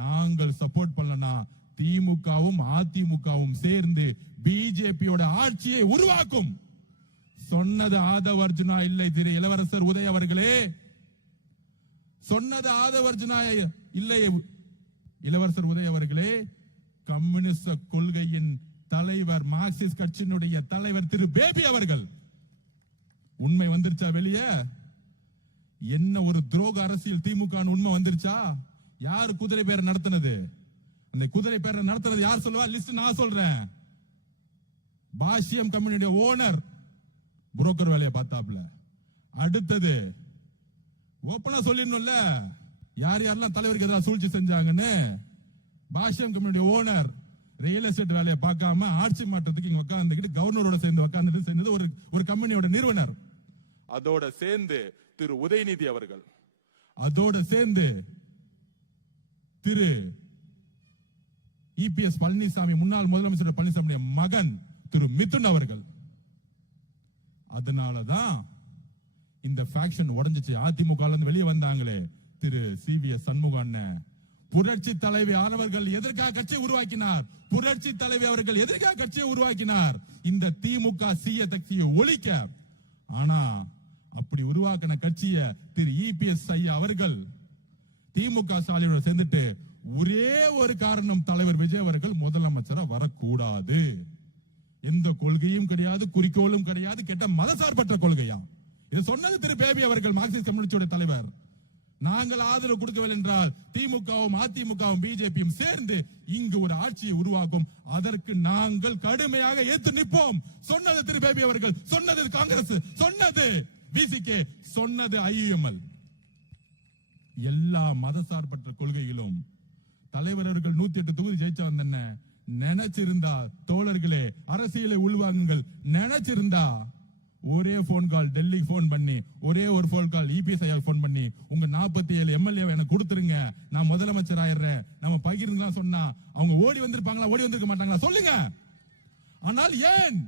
நாங்கள் சப்போர்ட் பண்ணலனா திமுகவும் அதிமுகவும் சேர்ந்து பிஜேபியோட ஆட்சியை உருவாக்கும். சொன்னது ஆதவ அர்ஜுனா இல்லை திரு இளவரசர் உதய அவர்களே, சொன்னது ஆதவ அர்ஜுனா இல்லை இளவரசர் உதய அவர்களே. கம்யூனிஸ்ட் கொள்கையின் தலைவர், மார்க்சிஸ்ட் கட்சியினுடைய தலைவர் திரு பேபி அவர்கள். உண்மை வந்துருச்சா வெளியே? என்ன ஒரு துரோக அரசியல் திமுக உண்மை வந்துருச்சா? யாரு குதிரை பேரை நடத்தினது? அந்த குதிரை பேரை நடத்தினது யார் சொல்லுவா? லிஸ்ட் நான் சொல்றேன். பாஷ்யம் கம்பெனியுடைய ஓனர் புரோக்கர் வேலையை பார்த்தாப்ல. அடுத்தது ஓப்பனா சொல்லிடணும்ல, யார் யாரெல்லாம் தலைவருக்கு எதிராக சூழ்ச்சி செஞ்சாங்கன்னு. பாஷ்யம் கம்பெனியுடைய ஓனர் ரியல் எஸ்டேட் வேலையை பார்க்காம ஆட்சி மாற்றத்துக்கு இங்க உட்கார்ந்துக்கிட்டு கவர்னரோட சேர்ந்து உட்கார்ந்துட்டு சேர்ந்தது ஒரு கம்பெனியோட நிறுவனர். அதோட சேர்ந்து திரு உதயநிதி அவர்கள், அதோட சேர்ந்து திரு இபிஎஸ் பழனிசாமி, முன்னாள் முதலமைச்சர் பழனிசாமி மகன் திரு மிதுன் அவர்கள். அதனாலதான் இந்த ஃபேக்ஷன் உடைஞ்சிச்சு. அதிமுக இருந்து வெளியே வந்தாங்களே திரு சிவிஎஸ் சண்முகம் அண்ணன், புரட்சி தலைவி ஆனவர்கள் எதற்காக கட்சியை உருவாக்கினார்? புரட்சி தலைவி அவர்கள் எதற்காக கட்சியை உருவாக்கினார்? இந்த திமுக சீய கட்சியை ஒழிக்க. ஆனா அப்படி உருவாக்கின கட்சியை திரு இபிஎஸ் ஐயா அவர்கள் திமுக ஸ்டாலினோட சேர்ந்துட்டு ஒரே ஒரு காரணம், தலைவர் விஜய் அவர்கள் முதலமைச்சரா வரக்கூடாது. எந்த கொள்கையும் கிடையாது, குறிக்கோளும் கிடையாது, கேட்ட மதசார்பற்ற கொள்கையா. இது சொன்னது திரு பேபி அவர்கள், மார்க்சிஸ்ட் கம்யூனிஸ்ட் தலைவர். நாங்கள் ஆதரவு கொடுக்கவில்லை என்றால் திமுகவும் அதிமுகவும் பிஜேபியும் சேர்ந்து இங்கு ஒரு ஆட்சியை உருவாக்கும். அதற்கு நாங்கள் கடுமையாக ஏற்று நிற்போம். சொன்னது திரு பேபி அவர்கள், சொன்னது காங்கிரஸ், சொன்னது விசிகே சொன்னது IUML. எல்லா மதசார்பற்ற கொள்கைகளும் தலைவர் அவர்கள் 108 தொகுதி ஜெயிச்ச வந்தன நினைச்சிருந்தா தோழர்களே, அரசியலை உள்வாங்குங்கள். நினைச்சிருந்தா ஒரே போன் கால் டெல்லி போன் பண்ணி, ஒரே ஒரு போன் கால் EPS ஐயா போன் பண்ணி, உங்க 47 MLA எனக்கு கொடுத்துருங்க, நான் முதலமைச்சர் ஆயிடுறேன், நம்ம பகிர்ந்துலாம் சொன்னா அவங்க ஓடி வந்திருப்பாங்களா? ஓடி வந்திருக்க மாட்டாங்களா? சொல்லுங்க. ஆனால் ஏன்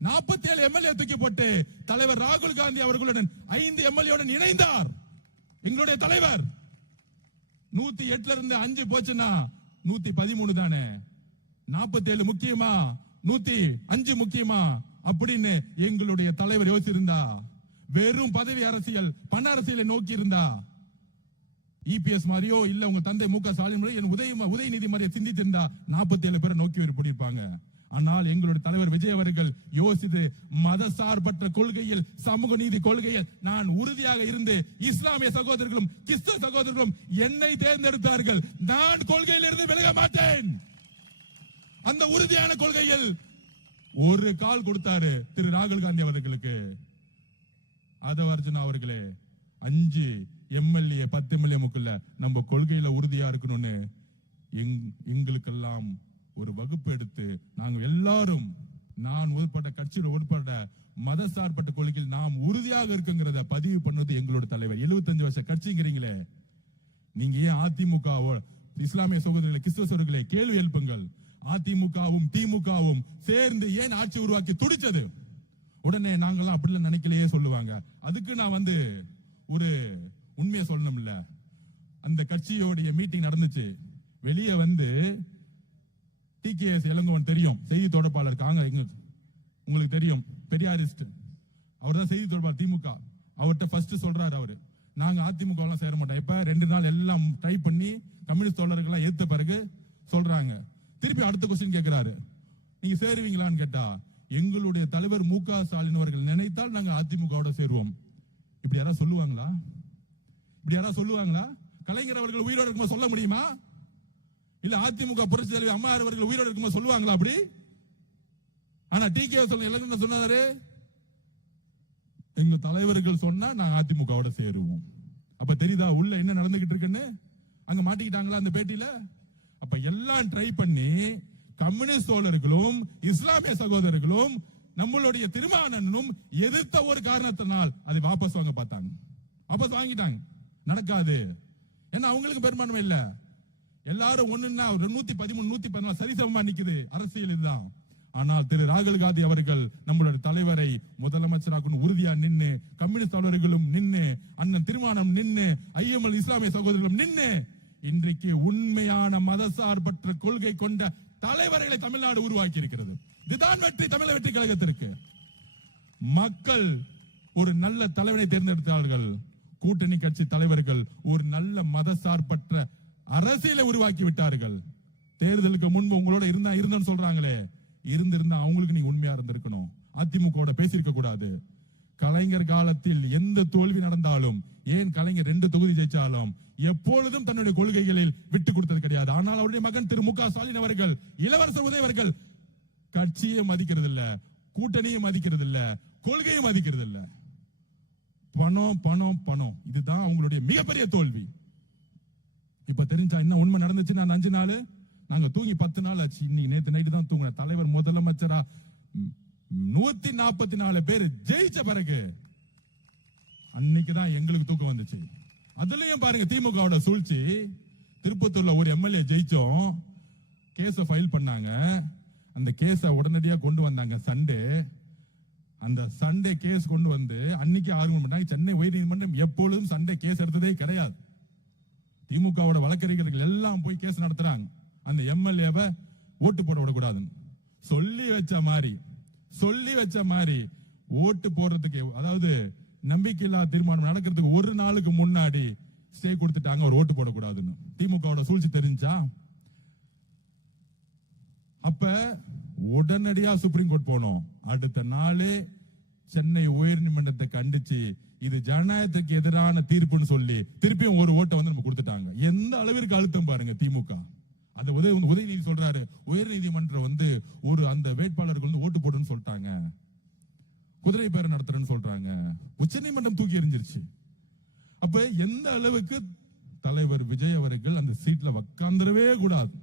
47 MLA தூக்கி போட்டு தலைவர் ராகுல் காந்தி அவர்களுடன் 5 MLA உடன் இணைந்தார்? எங்களுடைய தலைவர் 108ல இருந்து 5 போச்சுன்னா 113 தானே. 47 முக்கியமா 105 முக்கியமா அப்படின்னு எங்களுடைய தலைவர் யோசிச்சிருந்தா, வெறும் பதவி அரசியல் பண அரசியலை நோக்கி இருந்தா, EPS மாதிரியோ இல்ல உங்க தந்தை MK ஸ்டாலின் மாதிரியோ உதயநிதி மாதிரியே சிந்தித்திருந்தா 47 பேரை நோக்கி போயிருப்பாங்க. ஆனால் எங்களுடைய தலைவர் விஜய் அவர்கள் யோசித்து மதசார்பற்ற கொள்கையில், சமூக நீதி கொள்கையில் நான் உறுதியாக இருந்து இஸ்லாமிய சகோதரர்களும் கிறிஸ்தவ சகோதரர்களும் என்னை தேர்ந்தெடுத்தார்கள். நான் கொள்கையில் இருந்து விலக மாட்டேன். அந்த உறுதியான கொள்கையில் ஒரு கால் கொடுத்தாரு திரு ராகுல் காந்தி அவர்களுக்கு. அதவர்ஜுனா அவர்களே, 5 MLA 10 MLA முக்குள்ள நம்ம கொள்கையில உறுதியா இருக்கணும்னு எங்களுக்கெல்லாம் ஒரு வகுப்பு எடுத்து நாங்க எல்லாரும், நான் உட்பட்ட கட்சியில் உட்பட்ட மதசார்பற்ற கொள்கையில் நாம் உறுதியாக இருக்குங்கிறத பதிவு பண்ணது எங்களோட தலைவர். 75 வருஷ கட்சிங்கிறீங்களே, நீங்க ஏன் அதிமுக இஸ்லாமிய சகோதரர்களை கிறிஸ்தவ சகோதரர்களை கேள்வி எழுப்புங்கள். அதிமுகவும் திமுகவும் சேர்ந்து ஏன் ஆட்சி உருவாக்கி துடிச்சது? உடனே நாங்கெல்லாம் அப்படி நினைக்கலையே சொல்லுவாங்க. அதுக்கு நான் ஒரு உண்மையை சொல்லணும்ல. அந்த கட்சியோடைய மீட்டிங் நடந்துச்சு. வெளியே TKS இளங்கோவன் தெரியும், செய்தி தொடர்பாளர், உங்களுக்கு தெரியும், பெரியாரிஸ்ட். அவர் தான் செய்தி தொடர்பாளர் திமுக. அவர்கிட்ட ஃபர்ஸ்ட் சொல்றாரு, அவரு நாங்க அதிமுக எல்லாம் சேர மாட்டோம். இப்ப 2 நாள் எல்லாம் டைப் பண்ணி கம்யூனிஸ்ட் தோழர்கள் ஏத்த பிறகு சொல்றாங்க. திருப்பி அடுத்த கொஸ்டின் கேட்கிறாரு, நீங்க சேருவீங்களான்னு கேட்டா, எங்களுடைய தலைவர் MK ஸ்டாலின் அவர்கள் நினைத்தால் நாங்க அதிமுகவோட சேருவோம். இப்படி யாராவது சொல்லுவாங்களா? இப்படி யாராவது சொல்லுவாங்களா? கலைஞர் அவர்கள் உயிரோடு இருக்கும்போது சொல்ல முடியுமா? இல்ல அதிமுக புரட்சி தலைவி அம்மா அவர்கள் உயிரோடு இருக்கும்போது சொல்லுவாங்களா அப்படி? ஆனா TKS சொல்ல சொன்னாரு, எங்க தலைவர்கள் சொன்னா நாங்க அதிமுகவோட சேருவோம். அப்ப தெரியுதா உள்ள என்ன நடந்துகிட்டு இருக்குன்னு? அங்க மாட்டிக்கிட்டாங்களா அந்த பேட்டியில? அப்ப எல்லாம் ட்ரை பண்ணி கம்யூனிஸ்ட் தோழர்களும் இஸ்லாமிய சகோதரர்களும் நம்மளுடைய திருமாவளவனும் எதிர்த்த ஒரு காரணத்தினால் அதை வாபஸ் வாங்க பார்த்தாங்க. வாபஸ் வாங்கிட்டாங்க. நடக்காது. ஏன்னா அவங்களுக்கு பெரும்பான்மை இல்ல. எல்லாரும் ஒண்ணுன்னா 113 114 சரிசமமா நிக்குது. அரசியல் இதுதான். ஆனால் திரு ராகுல் காந்தி அவர்கள் நம்மளுடைய தலைவரை முதலமைச்சராக உறுதியா நின்னு, கம்யூனிஸ்ட் தலைவர்களும் நின்னு, அண்ணன் திருமானம் நின்னு, IML இஸ்லாமிய சகோதரர்களும் நின்னு, இன்றைக்கு உண்மையான மதசார்பற்ற கொள்கை கொண்ட தலைவர்களை தமிழ்நாடு உருவாக்கி இருக்கிறது. இதுதான் வெற்றி தமிழக வெற்றி கழகத்திற்கு. மக்கள் ஒரு நல்ல தலைவனை தேர்ந்தெடுத்தார்கள். கூட்டணி கட்சி தலைவர்கள் ஒரு நல்ல மதசார்பற்ற அரசியலை உருவாக்கி விட்டார்கள். தேர்தலுக்கு முன்பு உங்களோட இருந்தேன்னு சொல்றாங்களே, இருந்திருந்தா அவங்களுக்கு நீங்க உண்மையா இருந்திருக்கணும். அதிமுக பேசியிருக்க கூடாது. கலைஞர் காலத்தில் எந்த தோல்வி நடந்தாலும், ஏன் கலைஞர் 2 தொகுதி ஜெயிச்சாலும் எப்பொழுதும் தன்னுடைய கொள்கைகளில் விட்டு கொடுத்தது கிடையாது. ஆனால் அவருடைய மகன் திரு MK ஸ்டாலின் அவர்கள், இளவரசர் உதய் அவர்கள் கட்சியை மதிக்கிறது இல்ல, கூட்டணியை மதிக்கிறது இல்ல, கொள்கையை மதிக்கிறது இல்ல. பணம் பணம் பணம், இதுதான் அவங்களுடைய மிகப்பெரிய தோல்வி. இப்ப தெரிஞ்சா என்ன உண்மை நடந்துச்சு? நான் 5 நாள் நாங்க தூங்கி 10 நாள் ஆச்சு. இன்னைக்கு நேத்து நைட்டு தான் தூங்கின. தலைவர் முதலமைச்சரா 144 பேர் ஜெயிச்ச பிறகு அன்னைக்குதான் எங்களுக்கு தூக்கம் வந்துச்சு. அதுலயும் பாருங்க திமுகவோட சூழ்ச்சி. திருப்பத்தூர்ல ஒரு MLA ஜெயிச்சோம், கேஸ ஃபைல் பண்ணாங்க. அந்த கேஸ உடனடியா கொண்டு வந்தாங்க சண்டே. அந்த சண்டே கேஸ் கொண்டு வந்து அன்னைக்கு ஆர்குமெண்ட் பண்ணாங்க. சென்னை உயர்நீதிமன்றம் எப்பொழுதும் சண்டே கேஸ் எடுத்ததே கிடையாது. திமுகவோட வழக்கறிஞர்கள் எல்லாம் போய் கேஸ் நடத்துறாங்க. அந்த MLA-வை ஓட்டு போட விடக்கூடாதுன்னு சொல்லி வச்ச மாதிரி ஓட்டு போடுறதுக்கு, அதாவது நம்பிக்கையில்லா தீர்மானம் நடக்கிறதுக்கு ஒரு நாளுக்கு முன்னாடி ஸ்டே கொடுத்துட்டாங்க, ஒரு ஓட்டு போடக்கூடாதுன்னு. திமுகவோட சூழ்ச்சி தெரிஞ்சா அப்ப உடனடியா சுப்ரீம் கோர்ட் போனோம். அடுத்த நாளே சென்னை உயர்நீதிமன்றத்தை கண்டிச்சு இது ஜனநாயகத்துக்கு எதிரான தீர்ப்புன்னு சொல்லி திருப்பியும் ஒரு ஓட்டை நம்ம கொடுத்துட்டாங்க. எந்த அளவிற்கு அழுத்தம் பாருங்க திமுக. அந்த உதயநிதி சொல்றாரு, உயர்நீதிமன்றம் ஒரு அந்த வேட்பாளர்கள் ஓட்டு போடுன்னு சொல்லிட்டாங்க. குதிரை பேரம் நடத்துறேன்னு சொல்றாங்க. உச்சநீதிமன்றம் தூக்கி எறிஞ்சிருச்சு. அப்ப எந்த அளவுக்கு தலைவர் விஜய் அவர்கள் அந்த சீட்ல உட்கார்ந்துடவே கூடாது.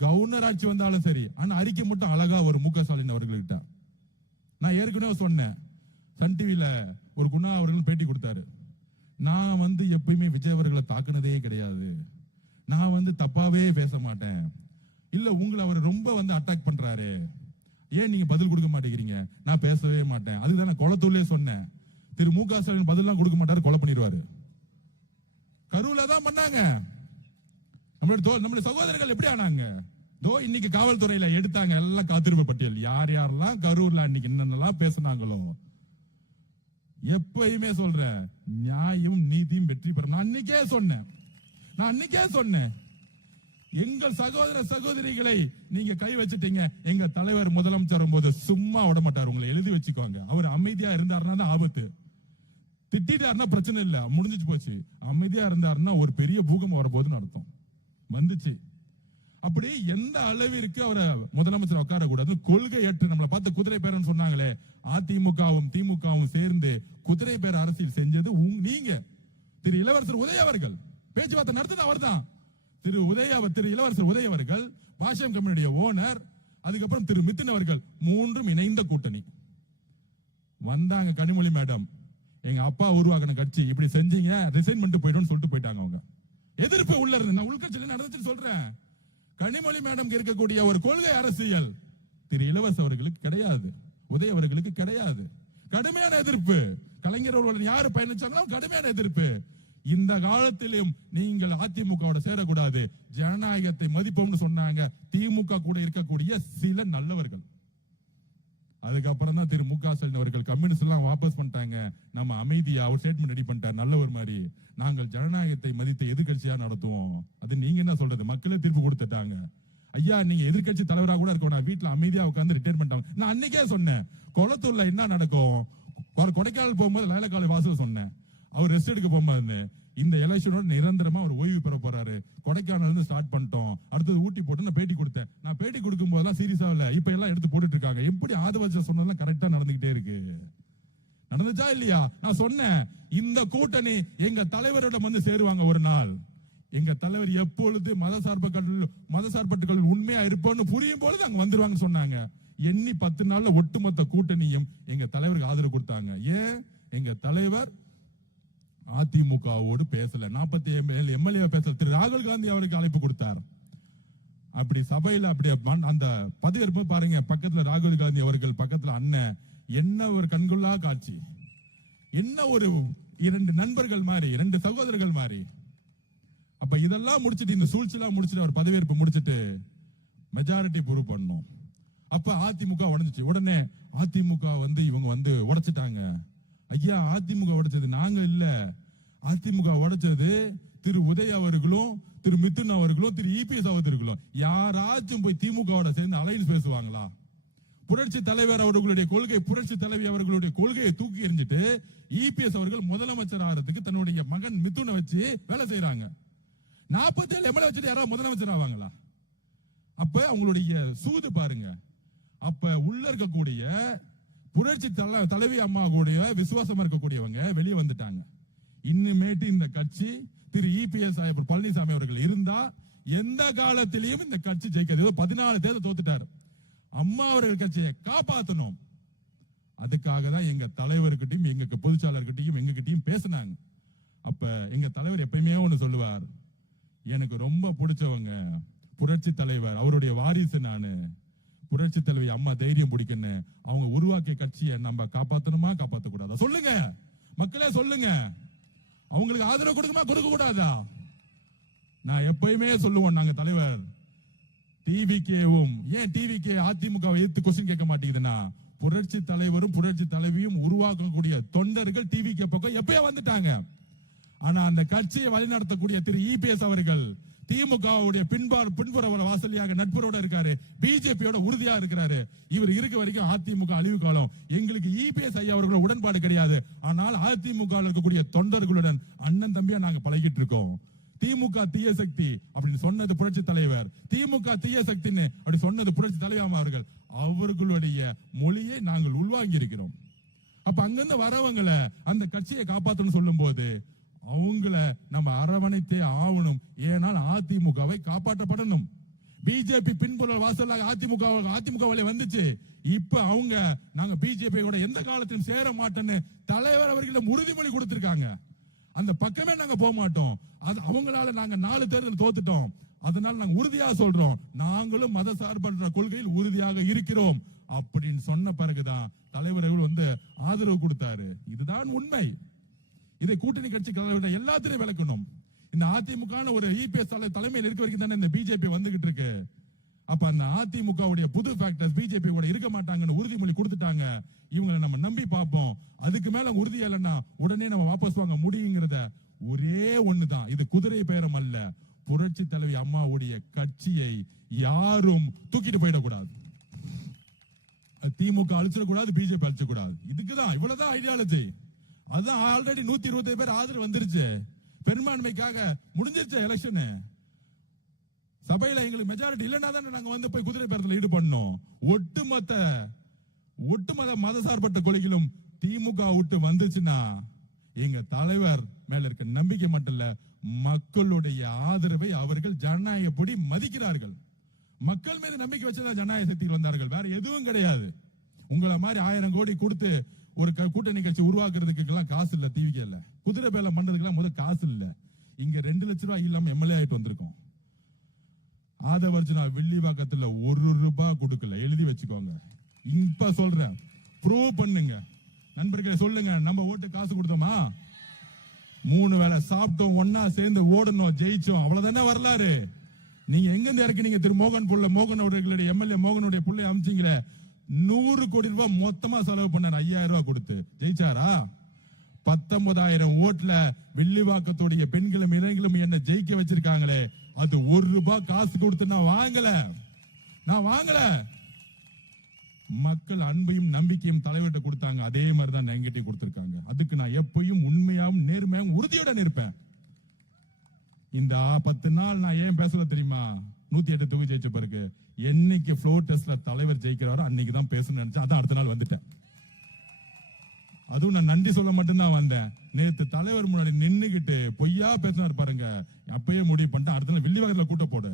கவர்னர் ஆட்சி வந்தாலும் சரி, ஆனா அறிக்கை மட்டும் அழகா ஒரு மு க ஸ்டாலின் அவர்கள்கிட்ட. நான் ஏற்கனவே சொன்னேன், சன் டிவில ஒரு குணா அவர்கள் பேட்டி கொடுத்தாரு. நான் எப்பயுமே விஜய் அவர்களை தாக்குனதே கிடையாது, நான் தப்பாவே பேச மாட்டேன், இல்ல உங்களை அவர் ரொம்ப அட்டாக் பண்றாரு, ஏன் நீங்க பதில் கொடுக்க மாட்டேங்கிறீங்க, நான் பேசவே மாட்டேன். அதுதான் நான் குளத்தூர்லயே சொன்னேன், திரு மு க ஸ்டாலின் பதிலாம் கொடுக்க மாட்டாரு, கொலை பண்ணிடுவாரு. கரூர்ல தான் பண்ணாங்க. நம்மளுடைய சகோதரர்கள் எப்படி ஆனாங்க? இன்னைக்கு காவல்துறையில எடுத்தாங்க எல்லாம் காத்திருப்பு பட்டியல், யார் யாரெல்லாம் கரூர்ல அன்னைக்கு என்னென்னலாம் பேசினாங்களோ. எப்பயுமே சொல்றேன், நியாயம் நீதியும் வெற்றி பெறும். நான் அன்னைக்கே சொன்னேன், எங்கள் சகோதர சகோதரிகளை நீங்க கை வச்சுட்டீங்க. எங்க தலைவர் முதலமைச்சர் போது சும்மா விட மாட்டார், உங்களை எழுதி வச்சுக்கோங்க. அவர் அமைதியா இருந்தாருன்னா தான் ஆபத்து. திட்டாருன்னா பிரச்சனை இல்ல, முடிஞ்சிச்சு போச்சு. அமைதியா இருந்தாருன்னா ஒரு பெரிய பூகம்பம் வரப்போகுதுன்னு அர்த்தம். வந்துச்சு. அப்படி எந்த அளவிற்கு அவரை முதலமைச்சர் உட்கார கூடாது கொள்கை ஏற்று நம்மளை பார்த்து குதிரை பேரன்னு சொன்னாங்களே, அதிமுகவும் திமுகவும் சேர்ந்து குதிரை பேர அரசியல் செஞ்சது நீங்க. திரு இளவரசர் உதய அவர்கள் பேச்சுவார்த்தை நடத்தது அவர் தான். திரு இளவரசர் உதய அவர்கள், பாஷம் கம்பெனியுடைய ஓனர், அதுக்கப்புறம் திரு மித்துன் அவர்கள், மூன்றும் இணைந்த கூட்டணி வந்தாங்க. கனிமொழி மேடம், எங்க அப்பா உருவாக்கின கட்சி இப்படி செஞ்சீங்க, ரிசைன் பண்ணிட்டு போயிடும் சொல்லிட்டு போயிட்டாங்க. அவங்க எதிர்ப்பு உள்ள இருந்து, நான் உள்கட்சியில நடந்துச்சு சொல்றேன். கனிமொழி மேடம் இருக்கக்கூடிய ஒரு கொள்கை அரசியல் திரு இளவரசர் அவர்களுக்கு கிடையாது, உதய அவர்களுக்கு கிடையாது. கடுமையான எதிர்ப்பு. கலைஞர் அவர்கள் யாரு பயணிச்சாங்களோ கடுமையான எதிர்ப்பு. இந்த காலத்திலும் நீங்கள் அதிமுக சேரக்கூடாது, ஜனநாயகத்தை மதிப்போம்னு சொன்னாங்க திமுக கூட இருக்கக்கூடிய சில நல்லவர்கள். அதுக்கப்புறம் தான் திரு மு க ஸ்டாலின் அவர்கள் கம்யூனிஸ்ட் எல்லாம் வாபஸ் பண்ணிட்டாங்க, நம்ம அமைதியா ஒரு ஸ்டேட்மெண்ட் ரெடி பண்ணிட்டார் நல்லவர் மாதிரி, நாங்கள் ஜனநாயகத்தை மதித்த எதிர்கட்சியா நடத்துவோம். அது நீங்க என்ன சொல்றது, மக்களே தீர்ப்பு கொடுத்துட்டாங்க. ஐயா நீங்க எதிர்கட்சி தலைவராக கூட இருக்கணும், வீட்டுல அமைதியா உட்கார்ந்து ரிட்டையர்மெண்ட் ஆகும். நான் அன்னைக்கே சொன்னேன், குளத்தூர்ல என்ன நடக்கும், கொடைக்கானல் போகும்போது லைலக்காலை வாசல் சொன்னேன், அவர் ரெஸ்ட் எடுக்க போகும்போது இந்த எலெக்ஷனோட நிரந்தரமா ஒரு ஓய்வு பெற போறாரு, கொடைக்கானல் இருந்து ஸ்டார்ட் பண்ணிட்டோம், அடுத்தது ஊட்டி போட்டு நான் பேட்டி கொடுத்தேன். நான் பேட்டி கொடுக்கும் போதெல்லாம் சீரியஸா இல்ல, இப்ப எல்லாம் எடுத்து போட்டுட்டு இருக்காங்க. எப்படி ஆதவச்ச சொன்னதெல்லாம் கரெக்டா நடந்துகிட்டே இருக்கு. நடந்துச்சா இல்லையா? நான் சொன்னேன், இந்த கூட்டணி எங்க தலைவரிடம் சேருவாங்க ஒரு நாள். எங்க தலைவர் எப்பொழுது மதசார்பற்றுகள் உண்மையா இருப்போம்னு புரியும் பொழுது அங்க வந்துருவாங்க சொன்னாங்க. எண்ணி 10 நாள்ல ஒட்டுமொத்த கூட்டணியும் எங்க தலைவருக்கு ஆதரவு கொடுத்தாங்க. ஏன்? எங்க தலைவர் அதிமுகவோடு பேசல, 47 எம்எல்ஏ பேசல. திரு ராகுல் காந்தி அவருக்கு அழைப்பு கொடுத்தார். அப்படி சபையில அப்படி அந்த பதவியேற்பு பாருங்க, பக்கத்துல ராகுல் காந்தி அவர்கள், பக்கத்துல அண்ணன், என்ன ஒரு கண்கொள்ளா காட்சி, என்ன ஒரு 2 நண்பர்கள் மாதிரி, 2 சகோதரர்கள் மாதிரி. அப்ப இதெல்லாம் முடிச்சிட்டு, இந்த சூழ்ச்சி எல்லாம் முடிச்சிட்டு, அவர் பதவியேற்பு முடிச்சிட்டு மெஜாரிட்டி ப்ரூவ் பண்ணோம். அப்ப அதிமுக உடைஞ்சிச்சு. உடனே அதிமுக இவங்க உடைச்சிட்டாங்க. ஐயா அதிமுக உடைச்சது நாங்க இல்ல, அதிமுக உடைச்சது திரு உதய அவர்களும் திரு மிதுன் அவர்களும் திரு இபிஎஸ் அவர்களும். யாராச்சும் போய் திமுக சேர்ந்து அலைன்ஸ் பேசுவாங்களா? புரட்சி தலைவர் அவர்களுடைய கொள்கை, புரட்சி தலைவி அவர்களுடைய கொள்கையை தூக்கி எறிஞ்சிட்டு இபிஎஸ் அவர்கள் முதலமைச்சர் ஆகிறதுக்கு தன்னுடைய மகன் மிதுனை வச்சு வேலை செய்யறாங்க. 47 எம்எல்ஏ வச்சுட்டு யாராவது முதலமைச்சர் ஆவாங்களா? அப்ப அவங்களுடைய சூது பாருங்க. அப்ப உள்ள இருக்கக்கூடிய புரட்சி தலைவி அம்மா கூடிய விசுவாசமா இருக்கக்கூடியவங்க வெளியே வந்துட்டாங்க. இன்னுமேட்டு இந்த கட்சி திரு இபிஎஸ் பழனிசாமி அவர்கள் இருந்தா எந்த காலத்திலையும் இந்த கட்சி ஜெயிக்காது. 14 தேர்தல் தோத்துட்டாரு. அம்மா அவர்கள் கட்சியை காப்பாற்றணும், அதுக்காக தான் எங்க தலைவர்கிட்டையும் எங்க பொதுச்சாளர்கிட்டையும் எங்ககிட்டையும் பேசினாங்க. அப்ப எங்க தலைவர் எப்பயுமே ஒண்ணு சொல்லுவார், எனக்கு ரொம்ப பிடிச்சவங்க புரட்சி தலைவர், அவருடைய வாரிசு நானு, புரட்சி தலைவி அம்மா தைரியம் பிடிக்கணும், அவங்க உருவாக்கிய கட்சியை நம்ம காப்பாத்தணுமா காப்பாற்ற கூடாதா? சொல்லுங்க மக்களே, சொல்லுங்க. அவங்களுக்கு ஆதரவு கொடுக்குமா கொடுக்க கூடாதா? நான் எப்பயுமே சொல்லுவோம், நாங்க தலைவர் டிவிகேவும், ஏன் டிவிகே அதிமுக எதிர்த்து கொஸ்டின் கேட்க மாட்டேங்குதுன்னா, புரட்சி தலைவரும் புரட்சி தலைவியும் உருவாக்கக்கூடிய தொண்டர்கள் டிவிகே பக்கம் எப்பயே வந்துட்டாங்க. ஆனா அந்த கட்சியை வழிநடத்தக்கூடிய திரு இபிஎஸ் அவர்கள் திமுகவுடைய பின்புற வாசலியாக நட்புறோட இருக்காரு, பிஜேபியோட உறுதியா இருக்கிறாரு. இவர் இருக்க வரைக்கும் அதிமுக அழிவு காலம். எங்களுக்கு இபிஎஸ் ஐயா அவர்களோட உடன்பாடு கிடையாது. ஆனால் அதிமுக இருக்கக்கூடிய தொண்டர்களுடன் அண்ணன் தம்பியா நாங்க பழகிட்டு இருக்கோம். திமுக தீய சக்தி அப்படின்னு சொன்னது புரட்சி தலைவர், திமுக தீய சக்தின்னு அப்படி சொன்னது புரட்சி தலைவர் அவர்கள். அவர்களுடைய மொழியை நாங்கள் உள்வாங்கி இருக்கிறோம். அப்ப அங்கிருந்து வரவங்களை அந்த கட்சியை காப்பாற்றணும் சொல்லும் போது அவங்கள நம்ம அரவணைத்தே ஆகணும். ஏனால் அதிமுகவை காப்பாற்றப்படணும். பிஜேபி பின்புல வாசலாக அதிமுக வழி வந்துச்சு. இப்ப அவங்க நாங்க பிஜேபி கூட எந்த காலத்திலும் சேர மாட்டோம்னு தலைவர் அவர்களிடம் உறுதிமொழி கொடுத்திருக்காங்க. அந்த பக்கமே நாங்க போக மாட்டோம். அது அவங்களால நாங்க 4 தேர்தல் தோத்துட்டோம். அதனால நாங்க உறுதியா சொல்றோம், நாங்களும் மத சார்பற்ற கொள்கையில் உறுதியாக இருக்கிறோம் அப்படின்னு சொன்ன பிறகுதான் தலைவர்கள் ஆதரவு கொடுத்தாரு. இதுதான் உண்மை. இதை கூட்டணி கட்சி எல்லாத்திலையும் விளக்கணும். இந்த அதிமுக ஒரு இபிஎஸ் தலைமையில் இருக்க வரைக்கும் தானே இந்த பிஜேபி வந்துகிட்டு இருக்கு. அப்ப அந்த அதிமுக புது ஃபேக்டர்ஸ் பிஜேபி கூட இருக்க மாட்டாங்கன்னு உறுதிமொழி கொடுத்துட்டாங்க. இவங்களை நம்ம நம்பி பார்ப்போம். அதுக்கு மேல உறுதி இல்லைன்னா உடனே நம்ம வாபஸ் வாங்க முடியுங்கிறத ஒரே ஒண்ணுதான். இது குதிரை பேரம் அல்ல. புரட்சி தலைவி அம்மாவுடைய கட்சியை யாரும் தூக்கிட்டு போயிடக்கூடாது. திமுக அழிச்சிடக்கூடாது, பிஜேபி அழிச்சக்கூடாது. இதுக்குதான் இவ்வளவுதான் ஐடியாலஜி. அதுதான் ஆல்ரெடி 120 பேர் ஆதரவு வந்துருச்சு. பெரும்பான்மைக்காக முடிஞ்சிருச்சு எலெக்ஷன். சபையில எங்களுக்கு மெஜாரிட்டி இல்லைன்னா தான் நாங்க போய் குதிரை பேரத்தில் ஈடுபடணும். ஒட்டுமொத்த மத சார்பற்ற கொள்கைகளும் திமுக விட்டு வந்துச்சுன்னா எங்க தலைவர் மேல இருக்க நம்பிக்கை மட்டும் இல்ல, மக்களுடைய ஆதரவை அவர்கள் ஜனநாயகப்படி மதிக்கிறார்கள். மக்கள் மீது நம்பிக்கை வச்சுதான் ஜனநாயக சக்திகள் வந்தார்கள், வேற எதுவும் கிடையாது. உங்களை மாதிரி 1000 கோடி கொடுத்து ஒரு கூட்டணி கட்சி உருவாக்குறதுக்கு காசு இல்ல. டிவிக்கு இல்ல, குதிரை பேல பண்றதுக்கு முதல் காசு இல்ல. இங்க 2 லட்சம் ரூபாய் இல்லாம எம்எல்ஏ ஆயிட்டு வந்திருக்கோம். ஆதவர்ஜுனா வில்லிவாக்கத்துல 1 ரூபாய் கொடுக்கல, எழுதி வச்சுக்கோங்க. இப்ப சொல்றேன், ப்ரூவ் பண்ணுங்க. நண்பர்களே சொல்லுங்க, நம்ம ஓட்டு காசு கொடுத்தோமா? 3 வேளை சாப்பிட்டோம், ஒன்னா சேர்ந்து ஓடணும், ஜெயிச்சோம், அவ்வளவுதானே வரலாறு. நீங்க எங்க இருந்து இறக்குனீங்க? திரு மோகன் அவர்களுடைய எம்எல்ஏ மோகனுடைய பிள்ளை அமைச்சிங்களே, 100 கோடி ரூபாய் மொத்தமா செலவு பண்ணார். 5000 ரூபாய் கொடுத்து ஜெயிச்சாரா? 19,000 ஓட்டுல வில்லிவாக்கத்துடைய பெண்களும் இளைஞர்களும் என்ன ஜெயிக்க வச்சிருக்காங்களே, அது 1 ரூபாய் காசு கொடுத்து நான் வாங்கல. மக்கள் அன்பையும் நம்பிக்கையும் தலைவர்கிட்ட கொடுத்தாங்க. அதே மாதிரிதான் என்கிட்ட கொடுத்திருக்காங்க. அதுக்கு நான் எப்பயும் உண்மையாவும் நேர்மையாவும் உறுதியுடன் இருப்பேன். இந்த 10 நாள் நான் ஏன் பேசல தெரியுமா? 108 தொகுதி ஜெயிச்ச பிறகு என்னைக்கு ஃப்ளோர் டெஸ்ட்ல தலைவர் ஜெயிக்கிறாரோ அன்னைக்கு தான் பேசணும்னு நினைச்சேன். அதான் அடுத்த நாள் வந்துட்டேன். அதுவும் நான் நன்றி சொல்ல மட்டும்தான் வந்தேன். நேத்து தலைவர் முன்னாடி நின்னுகிட்டு பொய்யா பேசினார் பாருங்க, அப்பயே முடிவு பண்ணிட்டேன். அடுத்த நாள் வில்லிவாக்கத்துல கூட்ட போடு.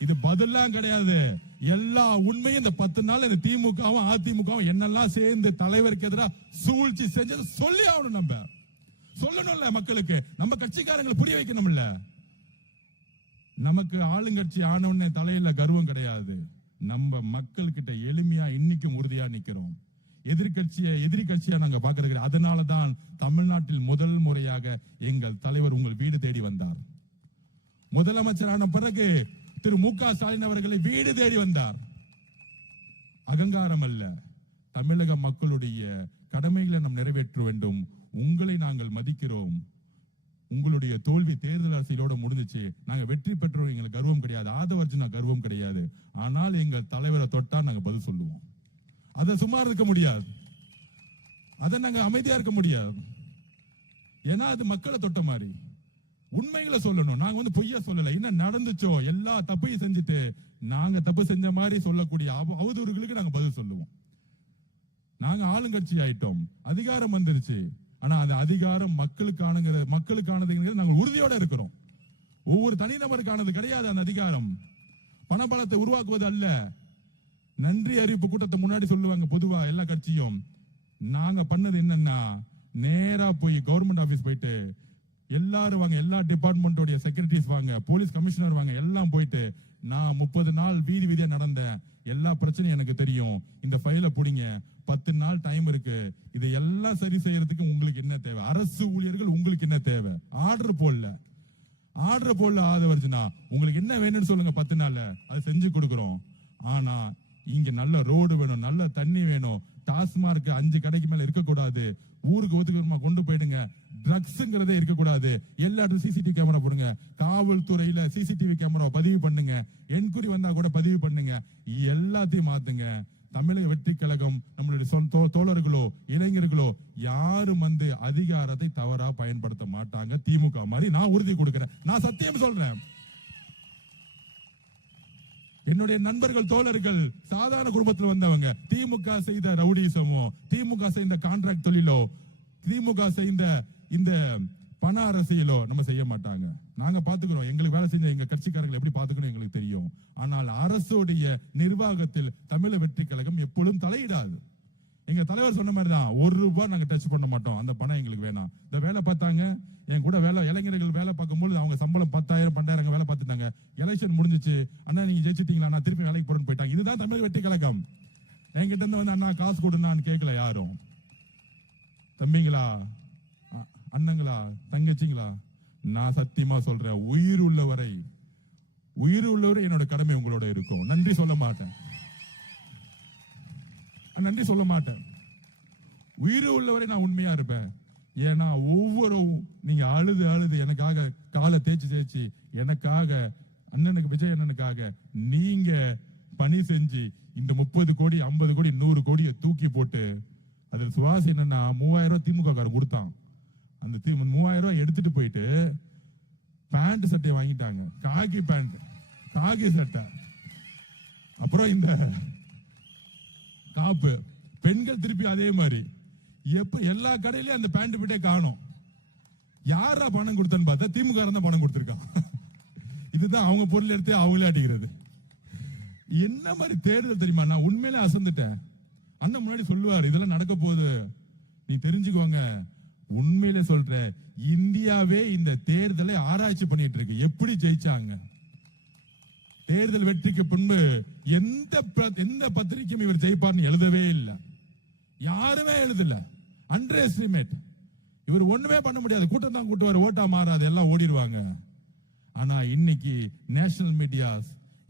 இது பதிலாம் கிடையாது. எல்லா உண்மையும் இந்த 10 நாள் இந்த திமுகவும் அதிமுகவும் என்னெல்லாம் சேர்ந்து தலைவருக்கு எதிராக சூழ்ச்சி செஞ்சது சொல்லி ஆகணும். நம்ம சொல்லணும்ல மக்களுக்கு, நம்ம கட்சிக்காரங்களை புரிய வைக்கணும்ல. நமக்கு ஆளுங்கட்சி ஆனவனே தலையில கர்வம் கிடையாது. நம்ம மக்கள் கிட்ட எளிமையா இன்னைக்கும் உறுதியா நிக்கிறோம். எதிரி கட்சியா நாங்க பாக்குறது. அதனாலதான் தமிழ்நாட்டில் முதல் முறையாக எங்கள் தலைவர் உங்கள் வீடு தேடி வந்தார். முதலமைச்சரான பிறகு திரு மு.க. ஸ்டாலின் அவர்களை வீடு தேடி வந்தார். அகங்காரம் அல்ல, தமிழக மக்களுடைய கடமைகளை நாம் நிறைவேற்ற வேண்டும். உங்களை நாங்கள் மதிக்கிறோம். உங்களுடைய தோல்வி தேர்தல் அரசியலோட முடிஞ்சிச்சு. நாங்க வெற்றி பெற்றோம், எங்களுக்கு கர்வம் கிடையாது. ஆதவர்ஜுனா கர்வம் கிடையாது. ஆனால் எங்கள் தலைவரை தொட்டா நாங்க பதில் சொல்லுவோம். அதை சும்மா இருக்க முடியாது, அதை நாங்க அமைதியா இருக்க முடியாது. ஏன்னா அது மக்களை தொட்ட மாதிரி. உண்மைகளை சொல்லணும். நாங்க பொய்யா சொல்லல. என்ன நடந்துச்சோ எல்லா தப்பையும் செஞ்சுட்டு நாங்க தப்பு செஞ்ச மாதிரி சொல்லக்கூடிய அவதூறுகளுக்கு நாங்க பதில் சொல்லுவோம். நாங்க ஆளுங்கட்சி ஆயிட்டோம், அதிகாரம் வந்துருச்சு. ஆனா அந்த அதிகாரம் மக்களுக்கானது நாங்கள் உறுதியோட இருக்கிறோம். ஒவ்வொரு தனிநபருக்கானது கிடையாது. அந்த அதிகாரம் பணபலத்தை உருவாக்குவது அல்ல. நன்றி அறிவிப்பு கூட்டத்தை முன்னாடி சொல்லுவாங்க பொதுவா எல்லா கட்சியும். நாங்க பண்ணது என்னன்னா, நேரா போய் கவர்மெண்ட் ஆபீஸ் போயிட்டு எல்லாரும் வாங்க, எல்லா டிபார்ட்மெண்டோட செக்ரட்டரிஸ் வாங்க, போலீஸ் கமிஷனர் வாங்க, எல்லாம் போயிட்டு நான் 30 நாள் வீதியா நடந்தேன். எல்லா பிரச்சனையும் எனக்கு தெரியும். இந்த ஃபைலை புடிங்க, 10 நாள் டைம் இருக்கு. இதை எல்லாம் சரி செய்யறதுக்கு உங்களுக்கு என்ன தேவை? அரசு ஊழியர்கள் உங்களுக்கு என்ன தேவை? ஆர்டர் போடல ஆதவர்ஜுனா, உங்களுக்கு என்ன வேணும்னு சொல்லுங்க, 10 நாள்ல அதை செஞ்சு கொடுக்கிறோம். ஆனா இங்க நல்ல ரோடு வேணும், நல்ல தண்ணி வேணும், டாஸ்மார்க் 5 கடைக்கு மேல இருக்கக்கூடாது, ஊருக்கு ஒதுக்குமா கொண்டு போயிடுங்க, ட்ரக்ஸ்ங்கிறதே இருக்கக்கூடாது, எல்லா இடத்துல சிசிடிவி கேமரா போடுங்க, காவல்துறையில சிசிடிவி கேமரா பதிவு பண்ணுங்க, என்கொயரி வந்தா கூட பதிவு பண்ணுங்க, எல்லாத்தையும் மாத்துங்க. தமிழக வெற்றி கழகம் நம்மளுடைய தோழர்களோ இளைஞர்களோ யாரும் அதிகாரத்தை தவறா பயன்படுத்த மாட்டாங்க. திமுக மாதிரி நான் உறுதி கொடுக்கிறேன், நான் சத்தியம் சொல்றேன். என்னுடைய நண்பர்கள் தோழர்கள் சாதாரண குடும்பத்தில் வந்தவங்க. திமுக செய்த ரவுடிசமோ, திமுக செய்த கான்ட்ராக்ட் தொழிலோ, திமுக செய்த இந்த பண அரசியலோ நம்ம செய்ய மாட்டாங்க. நாங்க பாத்துக்கிறோம், எங்களுக்கு வேலை செஞ்ச எங்க கட்சிக்காரர்கள் எப்படி பாத்துக்கணும் எங்களுக்கு தெரியும். ஆனால் அரசுடைய நிர்வாகத்தில் தமிழக வெற்றி கழகம் எப்பொழுதும் தலையிடாது. எங்க தலைவர் சொன்ன மாதிரி தான், ₹1 நாங்க டச் பண்ண மாட்டோம். அந்த பணம் எங்களுக்கு வேணாம். இந்த வேலை பார்த்தாங்க என் கூட வேலை இளைஞர்கள் வேலை பார்க்கும்போது அவங்க சம்பளம் 10,000 12,000 வேலை பார்த்துட்டாங்க. எலெக்ஷன் முடிஞ்சிச்சு, அண்ணா நீங்க ஜெயிச்சிட்டீங்களா, நான் திருப்பி வேலைக்கு போறேன்னு போயிட்டாங்க. இதுதான் தமிழக வெற்றி கழகம். என்கிட்ட இருந்து வந்து அண்ணா காசு கொடுனான்னு கேட்கல யாரும். தம்பிங்களா, அண்ணங்களா, தங்கச்சிங்களா, நான் சத்தியமா சொல்றேன், உயிர் உள்ளவரை என்னோட கடமை உங்களோட இருக்கும். நன்றி சொல்ல மாட்டேன். உயிர் உள்ளவரை நான் உண்மையா இருப்பேன். ஏன்னா ஒவ்வொரு நீங்க அழுது எனக்காக காலை தேய்ச்சி எனக்காக அண்ணனுக்கு, விஜய் அண்ணனுக்காக நீங்க பணி செஞ்சு இந்த 30 கோடி 50 கோடி 100 கோடியை தூக்கி போட்டு, அதில் சுவாசி என்னன்னா 3000 திமுக காரன் கொடுத்தான். அந்த 3000 எடுத்துட்டு போயிட்டு பேண்ட் சட்டையை வாங்கிட்டாங்க. காகி பேண்ட், காகி சட்டை, அப்புறம் இந்த காப்பு. பெண்கள் திருப்பி அதே மாதிரி. எப்ப எல்லா கடையிலயும் அந்த பேண்ட் பிட்டே காணும். யாரா பணம் கொடுத்தன்னு பார்த்தா திமுக தான் பணம் கொடுத்திருக்கான். இதுதான் அவங்க பொருள் எடுத்து அவங்களே அடிக்கிறது. என்ன மாதிரி தேர்தல் தெரியுமா? நான் உண்மையிலே அசந்துட்டேன். அண்ணன் முன்னாடி சொல்லுவார், இதெல்லாம் நடக்க போகுது, நீ தெரிஞ்சுக்கோங்க. உண்மையிலே சொல்ற, இந்தியாவே இந்த தேர்தலை ஆராய்ச்சி பண்ணிட்டு இருக்கு. எப்படி ஜெயிச்சாங்க? தேர்தல் வெற்றிக்கு பின்பு எந்த பத்திரிகையும் இவர் ஜெயிப்பார்னு எழுதவே இல்லை. யாருமே எழுதல. Under estimate. இவர் ஒண்ணுமே பண்ண முடியாது. கூட்டம் தான் கூட்டுவார், ஓட்டா மாறாது, எல்லாம் ஓடிடுவாங்க. ஆனா இன்னைக்கு நேஷனல் மீடியாஸ்,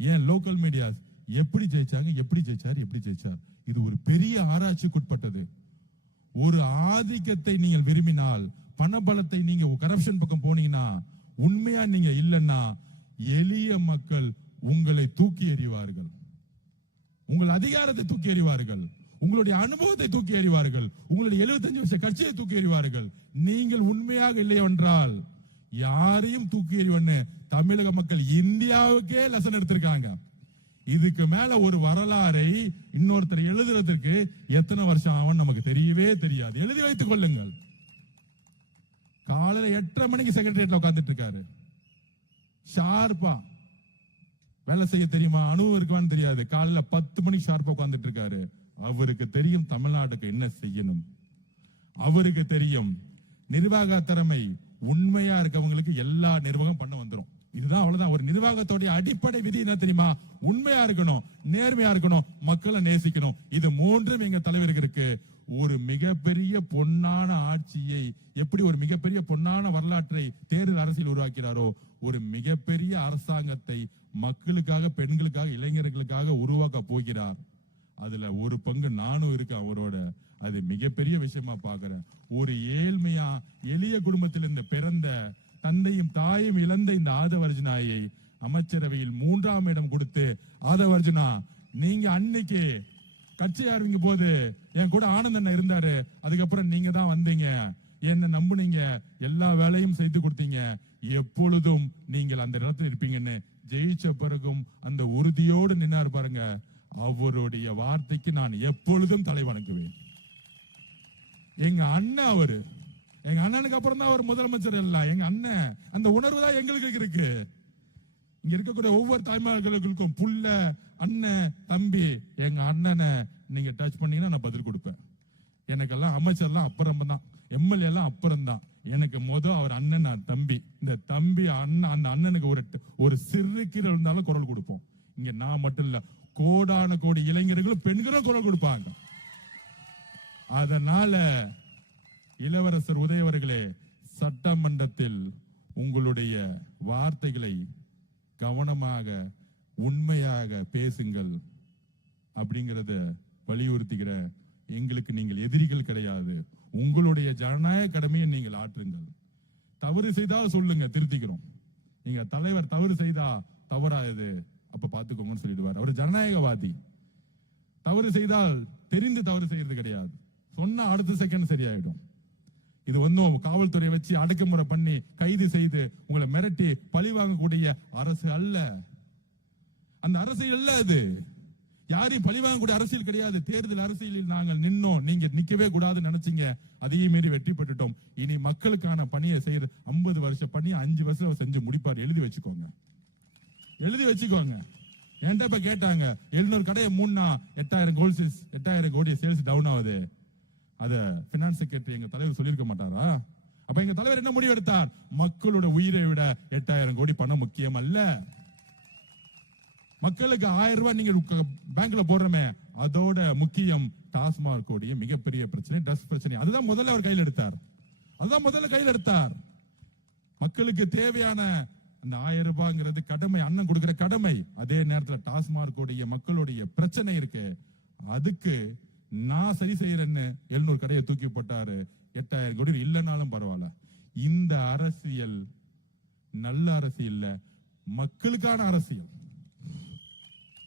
ஏன் லோக்கல் மீடியாஸ் எப்படி ஜெயிச்சாங்க, எப்படி ஜெயிச்சார், இது ஒரு பெரிய ஆராய்ச்சிக்குட்பட்டது. ஒரு ஆதிக்கத்தை நீங்கள் விரும்பினால், பணபலத்தை நீங்க கரப்ஷன் பக்கம் போனீங்கன்னா, உண்மையா நீங்க இல்லைன்னா எளிய மக்கள் உங்களை தூக்கி எறிவார்கள். உங்கள் அதிகாரத்தை தூக்கி எறிவார்கள். உங்களுடைய அனுபவத்தை தூக்கி எறிவார்கள். உங்களுடைய 75 வருஷ கட்சியை தூக்கி எறிவார்கள். நீங்கள் உண்மையாக இல்லை என்றால் யாரையும் தூக்கி எறிவன்னு தமிழக மக்கள் இந்தியாவுக்கே லெசன் எடுத்திருக்காங்க. இதுக்கு மேல ஒரு வரலாறை இன்னொருத்தர் எழுதுறதுக்கு எத்தனை வருஷம் ஆகும் நமக்கு தெரியவே தெரியாது. எழுதி வைத்துக் கொள்ளுங்கள். காலையில 8:30 மணிக்கு செக்ரட்டரியேட்ல உட்கார்ந்துட்டு இருக்காரு. ஷார்ப்பா வேலை செய்ய தெரியுமா, அனுபவம் இருக்குவான்னு தெரியாது. காலையில 10 மணிக்கு ஷார்ப்பா உட்கார்ந்துட்டு இருக்காரு. அவருக்கு தெரியும் தமிழ்நாட்டுக்கு என்ன செய்யணும். அவருக்கு தெரியும் நிர்வாக திறமை. உண்மையா இருக்கவங்களுக்கு எல்லா நிர்வாகம் பண்ண வந்துரும். இதுதான், அவ்வளவுதான். ஒரு நிர்வாகத்தோடைய அடிப்படை விதி என்ன தெரியுமா? உண்மையா இருக்கணும், நேர்மையா இருக்கணும், மக்களை நேசிக்கணும். இது மூன்றும் எங்க தலைவருக்கு இருக்கு. ஒரு மிகப்பெரிய பொன்னான ஆட்சியை, எப்படி ஒரு மிகப்பெரிய பொன்னான வரலாற்றை தேர்தல் அரசியல் உருவாக்கிறாரோ, ஒரு மிகப்பெரிய அரசாங்கத்தை மக்களுக்காக, பெண்களுக்காக, இளைஞர்களுக்காக உருவாக்க போகிறார். அதுல ஒரு பங்கு நானும் இருக்கேன் அவரோட. அது மிகப்பெரிய விஷயமா பாக்குறேன். ஒரு ஏழ்மையா எளிய குடும்பத்திலிருந்து பிறந்த, தந்தையும் தாயும் இழந்த இந்த ஆதவர்ஜுனாயை அமைச்சரவையில் 3ஆம் இடம் கொடுத்து, ஆதவர்ஜுனா நீங்க அன்னைக்கு கட்சி ஆரம்பிக்கும் போது என் கூட ஆனந்தன் இருந்தாரு, அதுக்கப்புறம் நீங்க தான் வந்தீங்க, என்ன நம்புனீங்க, எல்லா வேலையும் செய்து கொடுத்தீங்க, எப்பொழுதும் நீங்கள் அந்த இடத்துல இருப்பீங்கன்னு ஜெயிச்ச பிறகும் அந்த உறுதியோடு நின்னார் பாருங்க. அவருடைய வார்த்தைக்கு நான் எப்பொழுதும் தலை வணங்குவேன். எங்க அண்ணன் அவரு. எங்க அண்ணனுக்கு அப்புறம் தான் அவர் முதலமைச்சர். இல்ல, எங்க அண்ணன். அந்த உணர்வு தான் எங்களுக்கு இருக்கு. இங்க இருக்கக்கூடிய ஒவ்வொரு தாய்மார்களுக்கும் புள்ள, அண்ணன், தம்பி. எங்க அண்ணனை நீங்க டச் பண்ணீங்கன்னா நான் பதில் கொடுப்பேன். எனக்கெல்லாம் அமைச்சர்லாம் அப்புறம் தான், எம்எல்ஏ எல்லாம் அப்புறம் தான். எனக்கு அவர் அண்ணன், நான் தம்பி. இந்த தம்பி அண்ணன், அந்த அண்ணனுக்கு ஒரு சிறு கீரை இருந்தாலும் குரல் கொடுப்போம். இங்க நான் மட்டும் இல்ல, கோடான கோடி இளைஞர்களும் பெண்களும் குரல் கொடுப்பாங்க. அதனால இளவரசர் உதயவர்களே, சட்டமன்றத்தில் உங்களுடைய வார்த்தைகளை கவனமாக, உண்மையாக பேசுங்கள் அப்படிங்கறத வலியுறுத்துகிற. எங்களுக்கு நீங்கள் எதிரிகள் கிடையாது. உங்களுடைய ஜனநாயக கடமையை நீங்கள் ஆற்றுங்கள். தவறு செய்தால் சொல்லுங்க, திருத்திக்கிறோம். நீங்க தலைவர் தவறு செய்தா தவறாது அப்ப பாத்துக்கோங்கன்னு சொல்லிடுவார். அவர் ஜனநாயகவாதி. தவறு செய்தால் தெரிந்து தவறு செய்யறது கிடையாது. சொன்ன அடுத்த செகண்ட் சரியாயிடும். இது காவல்துறை வச்சு அடக்குமுறை பண்ணி கைது செய்து உங்களை மிரட்டி பழி வாங்கக்கூடிய அரசு அல்ல. அந்த அரசியல் இல்ல அது. யாரையும் பழிவாங்கக்கூடிய அரசியல் கிடையாது. தேர்தல் அரசியலில் நாங்கள் நின்னோம், நீங்க நிக்கவே கூடாதுன்னு நினைச்சீங்க, அதையே மீறி வெற்றி பெற்றுட்டோம். இனி மக்களுக்கான பணியை செய்யறது 50 வருஷ பணியை 5 வருஷம் செஞ்சு முடிப்பார். எழுதி வச்சுக்கோங்க, எழுதி வச்சுக்கோங்க. என்கிட்ட இப்ப கேட்டாங்க, 700 கடையை மூணா 8,000 கோடி சேல்ஸ் டவுன் ஆகுது. அத பினான்ஸ் செக்ரட்டரி எங்க தலைவர் சொல்லியிருக்க மாட்டாரா? அப்ப எங்க தலைவர் என்ன முடிவு எடுத்தார்? மக்களோட உயிரை விட 8,000 கோடி பணம் முக்கியம் அல்ல. மக்களுக்கு 1000 ரூபாய் நீங்க பேங்க்ல போடுறமே, அதோட முக்கியம் டாஸ்மாக் கோடிய மிகப்பெரிய பிரச்சனை, ட்ரக்ஸ் பிரச்சனை. அதுதான் முதல்ல அவர் கையில் எடுத்தார். அதுதான் முதல்ல கையில் எடுத்தார். மக்களுக்கு தேவையான அந்த 1000 ரூபாய்ங்கிறது கடமை, அண்ணன் கொடுக்கிற கடமை. அதே நேரத்தில் டாஸ்மாக் கோடிய மக்களுடைய பிரச்சனை இருக்கு, அதுக்கு நான் சரி செய்யறேன்னு 700 கடையை தூக்கி போட்டாரு. 8,000 கோடி இல்லைனாலும் பரவாயில்ல. இந்த அரசியல் நல்ல அரசியல், மக்களுக்கான அரசியல்.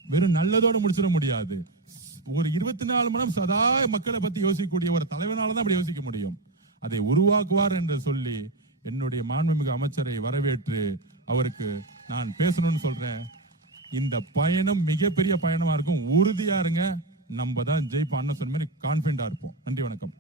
வெறும் நல்லதோட முடிச்சிட முடியாது. ஒரு 24 மணி நேரம் சதா மக்களை பத்தி யோசிக்கக்கூடிய ஒரு தலைவனால தான் அப்படி யோசிக்க முடியும். அதை உருவாக்குவார் என்று சொல்லி என்னுடைய மாண்புமிகு அமைச்சரை வரவேற்று அவருக்கு நான் பேசணும்னு சொல்றேன். இந்த பயணம் மிகப்பெரிய பயணமா இருக்கும். உறுதியா இருங்க, நம்ம தான் ஜெயிப்போம். அண்ணன் சொன்ன மாதிரி கான்பிடண்டா இருப்போம். நன்றி, வணக்கம்.